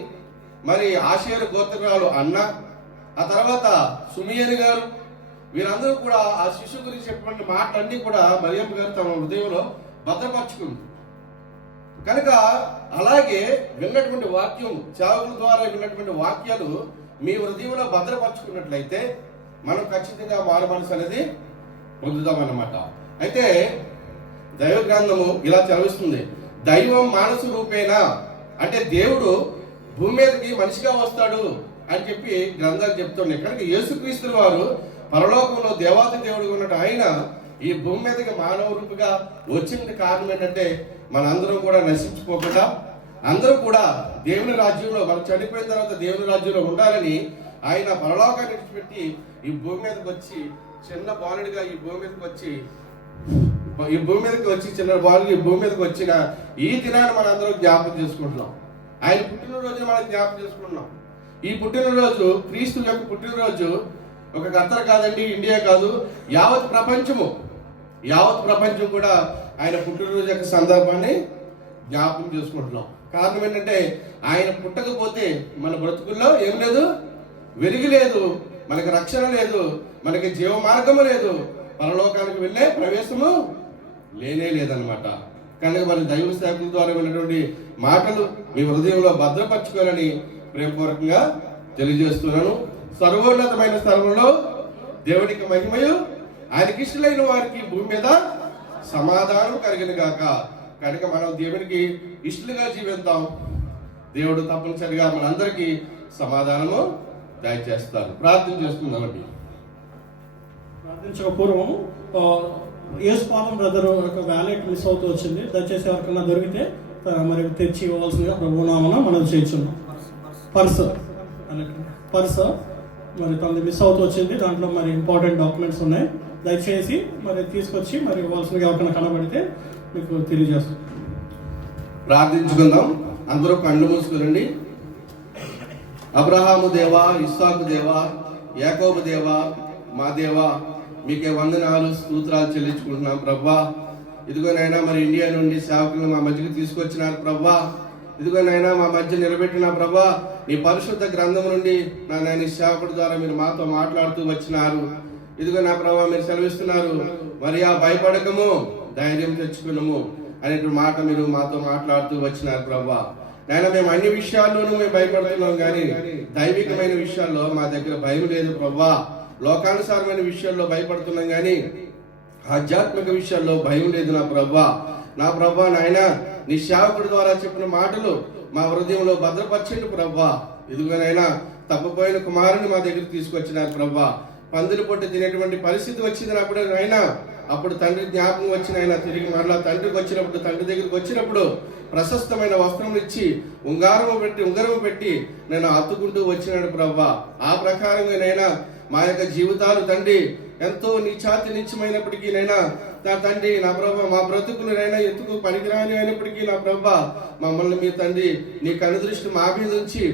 మరి ఆషేరు గోత్రాలు అన్న, ఆ తర్వాత సుమియని గారు, వీరందరూ కూడా ఆ శిశువు గురించి చెప్పిన మాటలన్నీ కూడా మరియమ్మ గారు తమ హృదయంలో భద్రపరచుకుంది. కనుక అలాగే విన్నటువంటి వాక్యం, సేవకుల ద్వారా విన్నటువంటి వాక్యాలు మీ హృదయంలో భద్రపరచుకున్నట్లయితే మనం ఖచ్చితంగా మారు మనసు అనేది పొందుతామన్నమాట. అయితే దైవ గ్రంథము ఇలా చదివిస్తుంది, దైవం మానసు రూపేణ అంటే దేవుడు భూమి మీదకి మనిషిగా వస్తాడు అని చెప్పి గ్రంథాలు చెప్తున్నాయి. కనుక యేసుక్రీస్తు వారు పరలోకంలో దేవాది దేవుడిగా ఉన్నట్టు ఆయన ఈ భూమి మీదకి మానవ రూపుగా వచ్చిన కారణం ఏంటంటే మనందరం కూడా నశించిపోకుండా అందరూ కూడా దేవుని రాజ్యంలో, మనం చనిపోయిన తర్వాత దేవుని రాజ్యంలో ఉండాలని ఆయన పరలోకాన్ని విడిచిపెట్టి ఈ భూమి మీదకి వచ్చి చిన్న బాలుడిగా ఈ భూమి మీదకి వచ్చి చిన్న బాలుడికి ఈ భూమి మీదకి వచ్చిన ఈ దినాన్ని మనం అందరం జ్ఞాపకం చేసుకుంటున్నాం. ఆయన పుట్టినరోజుని మనం జ్ఞాపకం చేసుకుంటున్నాం. ఈ పుట్టినరోజు క్రీస్తు యొక్క పుట్టినరోజు ఒక ఖత్తర్ కాదండి, ఇండియా కాదు, యావత్ ప్రపంచం కూడా ఆయన పుట్టినరోజు యొక్క సందర్భాన్ని జ్ఞాపకం చేసుకుంటున్నాం. కారణం ఏంటంటే ఆయన పుట్టకపోతే మన బ్రతుకుల్లో ఏం లేదు, వెలుగు లేదు, మనకి రక్షణ లేదు, మనకి జీవ మార్గము లేదు, పరలోకానికి వెళ్ళే ప్రవేశము లేనే లేదనమాట. కనుక మన దైవ సేవకుల ద్వారా విన్నటువంటి మాటలు మీ హృదయంలో భద్రపరచుకోవాలని ప్రేమపూర్వకంగా తెలియజేస్తున్నాను. సర్వోన్నతమైన స్థలంలో దేవునికి మహిమయు, ఆయనకి ఇష్టలైన వారికి భూమి మీద సమాధానం కలిగిన గాక. కనుక మనం దేవునికి ఇష్టలుగా జీవిద్దాం. దేవుడు తప్పనిసరిగా మనందరికీ సమాధానము దయచేస్తారు. ప్రార్థన చేస్తున్నామండి. ప్రార్థించక పూర్వం యేసు పాదం బ్రదర్ ఒక వ్యాలెట్ మిస్ అవుతూ వచ్చింది. దయచేసి ఎవరికన్నా దొరికితే మరి తెచ్చి ఇవ్వాల్సిందిగా ప్రభునామన మనం చేయించున్నాం. పర్స్ మరి తనది మిస్ అవుతూ వచ్చింది. దాంట్లో మరి ఇంపార్టెంట్ డాక్యుమెంట్స్ ఉన్నాయి. దయచేసి మరి తీసుకొచ్చి మరి ఇవ్వాల్సిందిగా ఎవరికైనా కనబడితే మీకు తెలియజేస్తాం. ప్రార్థించుకుందాం. అందరూ కళ్ళు మూసుకునండి. అబ్రహాము దేవా, ఇస్సాకు దేవా, యాకోబు దేవా, మా దేవా, మీకే వందనాలు స్తోత్రాలు చెల్లించుకుంటున్నాం ప్రభా. ఇదిగోనైనా మరి ఇండియా నుండి సేవకులను మా మధ్యకి తీసుకొచ్చినారు ప్రభా. ఇదిగోనైనా మా మధ్య నిలబెట్టిన ప్రభా, మీ పరిశుద్ధ గ్రంథం నుండి నాయన సేవకుడి ద్వారా మీరు మాతో మాట్లాడుతూ వచ్చినారు. ఇదిగో నా ప్రభా, మీరు సెలవిస్తున్నారు, మరి ఆ భయపడకము ధైర్యం తెచ్చుకున్నాము అనేటువంటి మాట మీరు మాతో మాట్లాడుతూ వచ్చినారు ప్రభా. నాయన మేము అన్ని విషయాల్లోనూ మేము భయపడుతున్నాం, కానీ దైవికమైన విషయాల్లో మా దగ్గర భయం లేదు ప్రభా. లోకానుసారమైన విషయాల్లో భయపడుతున్నాం, కానీ ఆధ్యాత్మిక విషయాల్లో భయం లేదు నా ప్రభా. నా ప్రభా నాయన నీ సేవకుడి ద్వారా చెప్పిన మాటలు మా హృదయంలో భద్రపరచండి ప్రభా. ఇదిగోనైనా తప్పిపోయిన కుమారుని మా దగ్గరికి తీసుకొచ్చినారు ప్రభా. పందులు పొట్టు తినేటువంటి పరిస్థితి వచ్చింది అప్పుడు అయినా, అప్పుడు తండ్రి జ్ఞాపకం వచ్చిన ఆయన తిరిగి మరలా తండ్రికి వచ్చినప్పుడు, తండ్రి దగ్గరికి వచ్చినప్పుడు ప్రశస్తమైన వస్త్రం ఇచ్చి ఉంగరము పెట్టి నేను హత్తుకుంటూ వచ్చినాడు ప్రభా. ఆ ప్రకారంగా నైనా మా యొక్క జీవితాలు తండ్రి ఎంతో నీచమైనప్పటికీ నైనా నా తండ్రి నా ప్రభా, మా బ్రతుకులు నైనా ఎందుకు పనికిరాని అయినప్పటికీ నా ప్రభా, మమ్మల్ని మీ తండ్రి నీ కనుదృష్టి మా మీద ఉంచి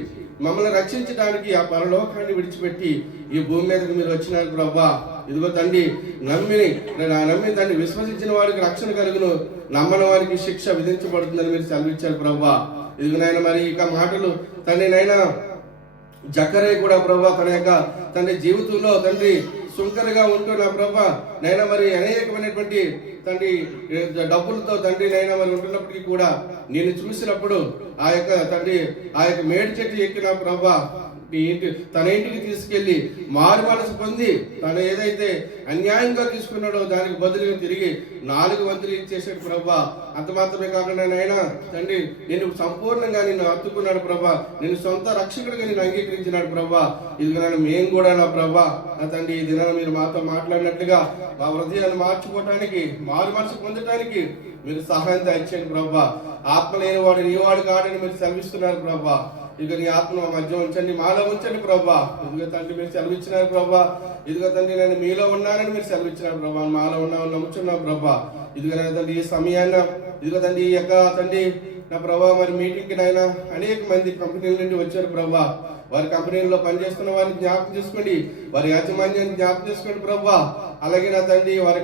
మమ్మల్ని రక్షించడానికి ఆ పరలోకాన్ని విడిచిపెట్టి ఈ భూమి మీదకి మీరు వచ్చినారు ప్రభా. ఇదిగో తండ్రి, నమ్మి తండ్రి విశ్వసించిన వారికి రక్షణ కలుగును, నమ్మని వారికి శిక్ష విధించబడుతుందని మీరు సెలవిచ్చారు ప్రభా. ఇదిగో నాయన మరి ఇక మాటలు తండ్రి నైనా జకరే కూడా ప్రభా తన యొక్క తండ్రి జీవితంలో తండ్రి సుంకరగా ఉంటూ నా ప్రభా నైనా మరి అనేకమైనటువంటి తండ్రి డబ్బులతో తండ్రి నైనా మరి ఉంటున్నప్పటికీ కూడా నేను చూసినప్పుడు ఆ యొక్క తండ్రి ఆ యొక్క మేడి చెట్టు ఎక్కిన ప్రభా తన ఇంటికి తీసుకెళ్లి మారు మనసు పొంది తను ఏదైతే అన్యాయంగా తీసుకున్నాడో దానికి బదులుగా తిరిగి 4 వంతులు ఇచ్చేసాడు ప్రభా. అంత మాత్రమే కాకుండా నాయన తండ్రి నేను సంపూర్ణంగా నిన్ను హత్తుకున్నాడు ప్రభా, నేను సొంత రక్షకుడిగా నేను అంగీకరించినాడు ప్రభా. ఇదిగో మేము కూడా నా ప్రభా నా తండ్రి ఈ దినాన్ని మీరు మాతో మాట్లాడినట్లుగా మా హృదయాన్ని మార్చుకోవటానికి మారు మనసు పొందటానికి మీరు సహాయం దయచేయండి ప్రభా. ఆత్మ లేని వాడు నీ వాడు కాడని మీరు సెలవిస్తున్నారు ప్రభా. ఇక నీ ఆత్మ మా మధ్య ఉంచండి, మాలో ఉంచండి ప్రభా. ఇదిగో తండ్రి మీరు సెలవిచ్చినారు ప్రభా. ఇదిగో తండ్రి నేను మీలో ఉన్నానని మీరు సెలవిచ్చినారు ప్రభా, మాలో ఉన్నామని నమ్ముచున్నాను ప్రభా. ఇదిగో తండ్రి ఈ సమయాన్ని ఇదిగో తండ్రి ఈ యొక్క తండ్రి నా ప్రభా మరి మీటింగ్కి నాయన అనేక మంది కంపెనీల నుండి వచ్చారు ప్రభా. వారి కంపెనీల్లో పనిచేస్తున్న వారిని జ్ఞాపకం చేసుకోండి, వారి యాజమాన్యాన్ని జ్ఞాపకం చేసుకోండి ప్రభా. అలాగే నా తండ్రి వారి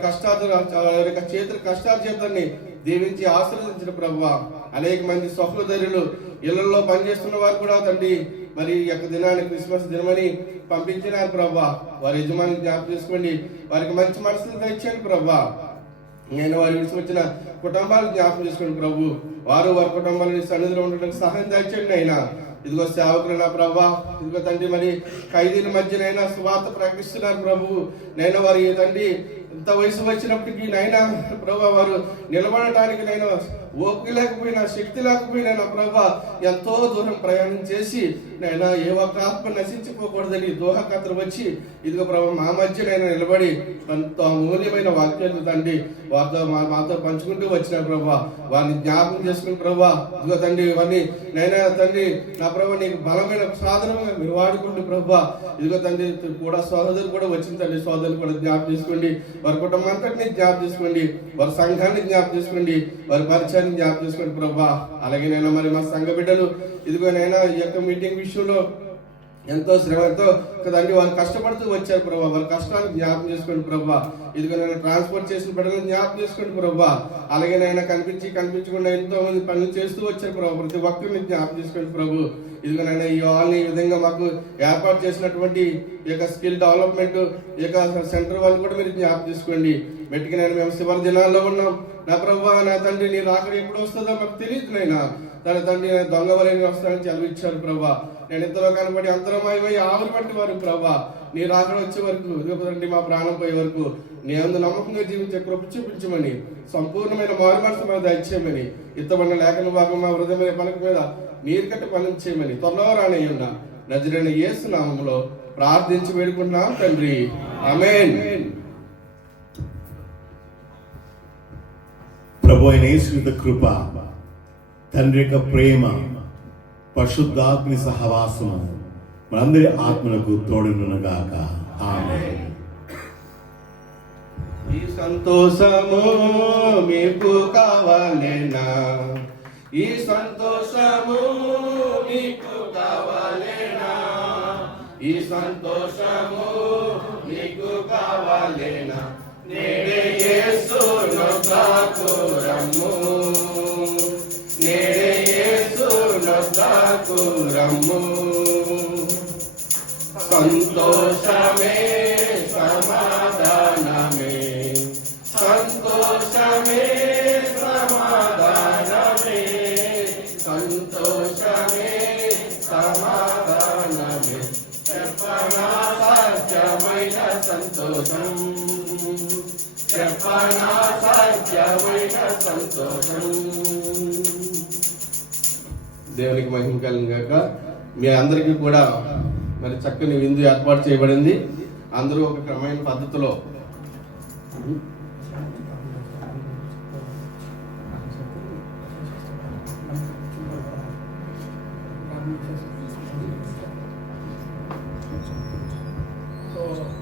చేతుల కష్టార్జితాన్ని దీవించి ఆశీర్వదించిన ప్రభా. అనేక మంది సహోదరులు ఇళ్లలో పనిచేస్తున్న వారు కూడా తండ్రి మరి ఈ యొక్క దినాన్ని క్రిస్మస్ దినమని పంపించినారు ప్రభా. వారి యజమాని జ్ఞాపకం చేసుకోండి, వారికి మంచి మనసులు తెచ్చండి ప్రభా. నేను వారి విడిచి వచ్చిన కుటుంబాలు జ్ఞాపకం చేసుకోండి ప్రభు. వారి కుటుంబాలని సన్నిధిలో ఉండడానికి సహాయం తెచ్చండి అయినా. ఇదిగో సేవకులు నా ప్రభా, ఇదిగో తండ్రి మరి ఖైదీల మధ్యనైనా సువార్త ప్రకటిస్తున్నారు ప్రభు. నేను వారి తండ్రి ఇంత వయసు వచ్చినప్పటికీ నైనా ప్రభా వారు నిలబడటానికి నైనా ఓపిక లేకపోయినా శక్తి లేకపోయినా నా ప్రభా ఎంతో దూరం ప్రయాణం చేసి నైనా ఏ ఒక్క ఆత్మ నశించుకోకూడదని దోహకత్ర వచ్చి ఇదిగో ప్రభా మా మధ్యనైనా నిలబడి అంత అమూల్యమైన వాక్యాలు తండ్రి వారితో మాతో పంచుకుంటూ వచ్చిన ప్రభా. వారిని జ్ఞాపకం చేసుకుని ప్రభా. ఇదిగో తండ్రి వారిని నైనా తండ్రి నా ప్రభా నీకు బలమైన సాధనంగా మీరు వాడుకుంటూ ప్రభా. ఇదిగో తండ్రి కూడా సోదరులు కూడా వచ్చిన తండ్రి సోదరులు కూడా జ్ఞాపకం చేసుకోండి, వారి కుటుంబం అంతటిని జ్ఞాపకం చేసుకోండి, వారి సంఘాన్ని జ్ఞాపకం చేసుకోండి, వారి పరిచయాన్ని జ్ఞాపకం చేసుకోండి ప్రభా. అలాగే నైనా మరి మా సంఘ బిడ్డలు ఇదిగో నైనా ఈ యొక్క మీటింగ్ విషయంలో ఎంతో శ్రమతో కదండి వారు కష్టపడుతూ వచ్చారు ప్రభా. వారి కష్టాన్ని జ్ఞాపకం చేసుకోండి ప్రభా. ఇదిగో నేను ట్రాన్స్పోర్ట్ చేసిన బిడ్డలను జ్ఞాపకం చేసుకోండి ప్రభా. అలాగే నైనా కనిపించకుండా ఎంతో మంది పనులు చేస్తూ వచ్చారు ప్రభా. ప్రతి ఒక్కరిని జ్ఞాపకం చేసుకోండి ప్రభు. ఇదిగో నైనా ఈ వాళ్ళని ఈ విధంగా మాకు ఏర్పాటు చేసినటువంటి ఈ యొక్క స్కిల్ డెవలప్మెంట్ ఈ యొక్క సెంటర్ వాళ్ళు కూడా మీరు జ్ఞాపకం చేసుకోండి. మెట్టికి నేను మేము చివరి దినాల్లో ఉన్నాం నా ప్రభా. నా తండ్రి నీ రాకడ ఎప్పుడు వస్తుందో మాకు తెలియదు నైనా. తన తండ్రి దొంగ వలెని వస్తానని చదివించారు ప్రభా. నేను ఇంతలో కనబడి అంతరమై ఆవిరి పట్టి వారు ప్రభా. నీ రాకడ వచ్చే వరకు తండ్రి మా ప్రాణం పోయే వరకు నీ అందు నమ్మకంగా జీవించే కృప చూపించమని సంపూర్ణమైన మారు మనసు మీద దయచేయమని ఇత్తబడిన లేఖన భాగం మా హృదయమైన పలక మీద నీరు కట్టి పనులు చేయమని త్వరలో రానయ్యున్నా నజరైన యేసు నామములో ప్రార్థించి వేడుకుంటున్నాం తండ్రి, ఆమేన్. ప్రభు అయిన యేసు కృప, తండ్రి యొక్క ప్రేమ, పరిశుద్ధాత్మ సహవాసము మనందరి ఆత్మలకు తోడునుగాక. ఆమేన్. ఈ సంతోషము మీకు కావాలేనా? ఈ సంతోషము మీకు కావాలేనా? ఈ సంతోషము మీకు కావాలేనా? నేడే యేసును కాకురము, నేడే యేసును కాకురము. సంతోషమే సమాధానమే, సంతోషమే సమాధానమే, సంతోషమే సమాధానమే. చెప్పనా సాధ్యమైన సంతోషం, చెప్పనా సాధ్యమైన సంతోషం. దేవునికి మహిమ కలుగుగాక. మీ అందరికీ కూడా మరి చక్కని విందు ఏర్పాటు చేయబడింది. అందరూ ఒక క్రమమైన పద్ధతిలో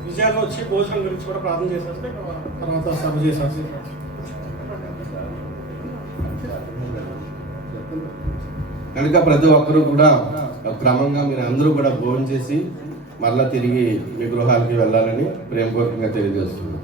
విజయాలు వచ్చి భోజనం గురించి కూడా ప్రార్థన చేసేస్తే తర్వాత సర్వ్ చేసేస్తే కనుక ప్రతి ఒక్కరూ కూడా క్రమంగా మీరు అందరూ కూడా భోజనం చేసి మరలా తిరిగి మీ గృహాలకి వెళ్ళాలని ప్రేమపూర్వకంగా తెలియజేస్తున్నాం.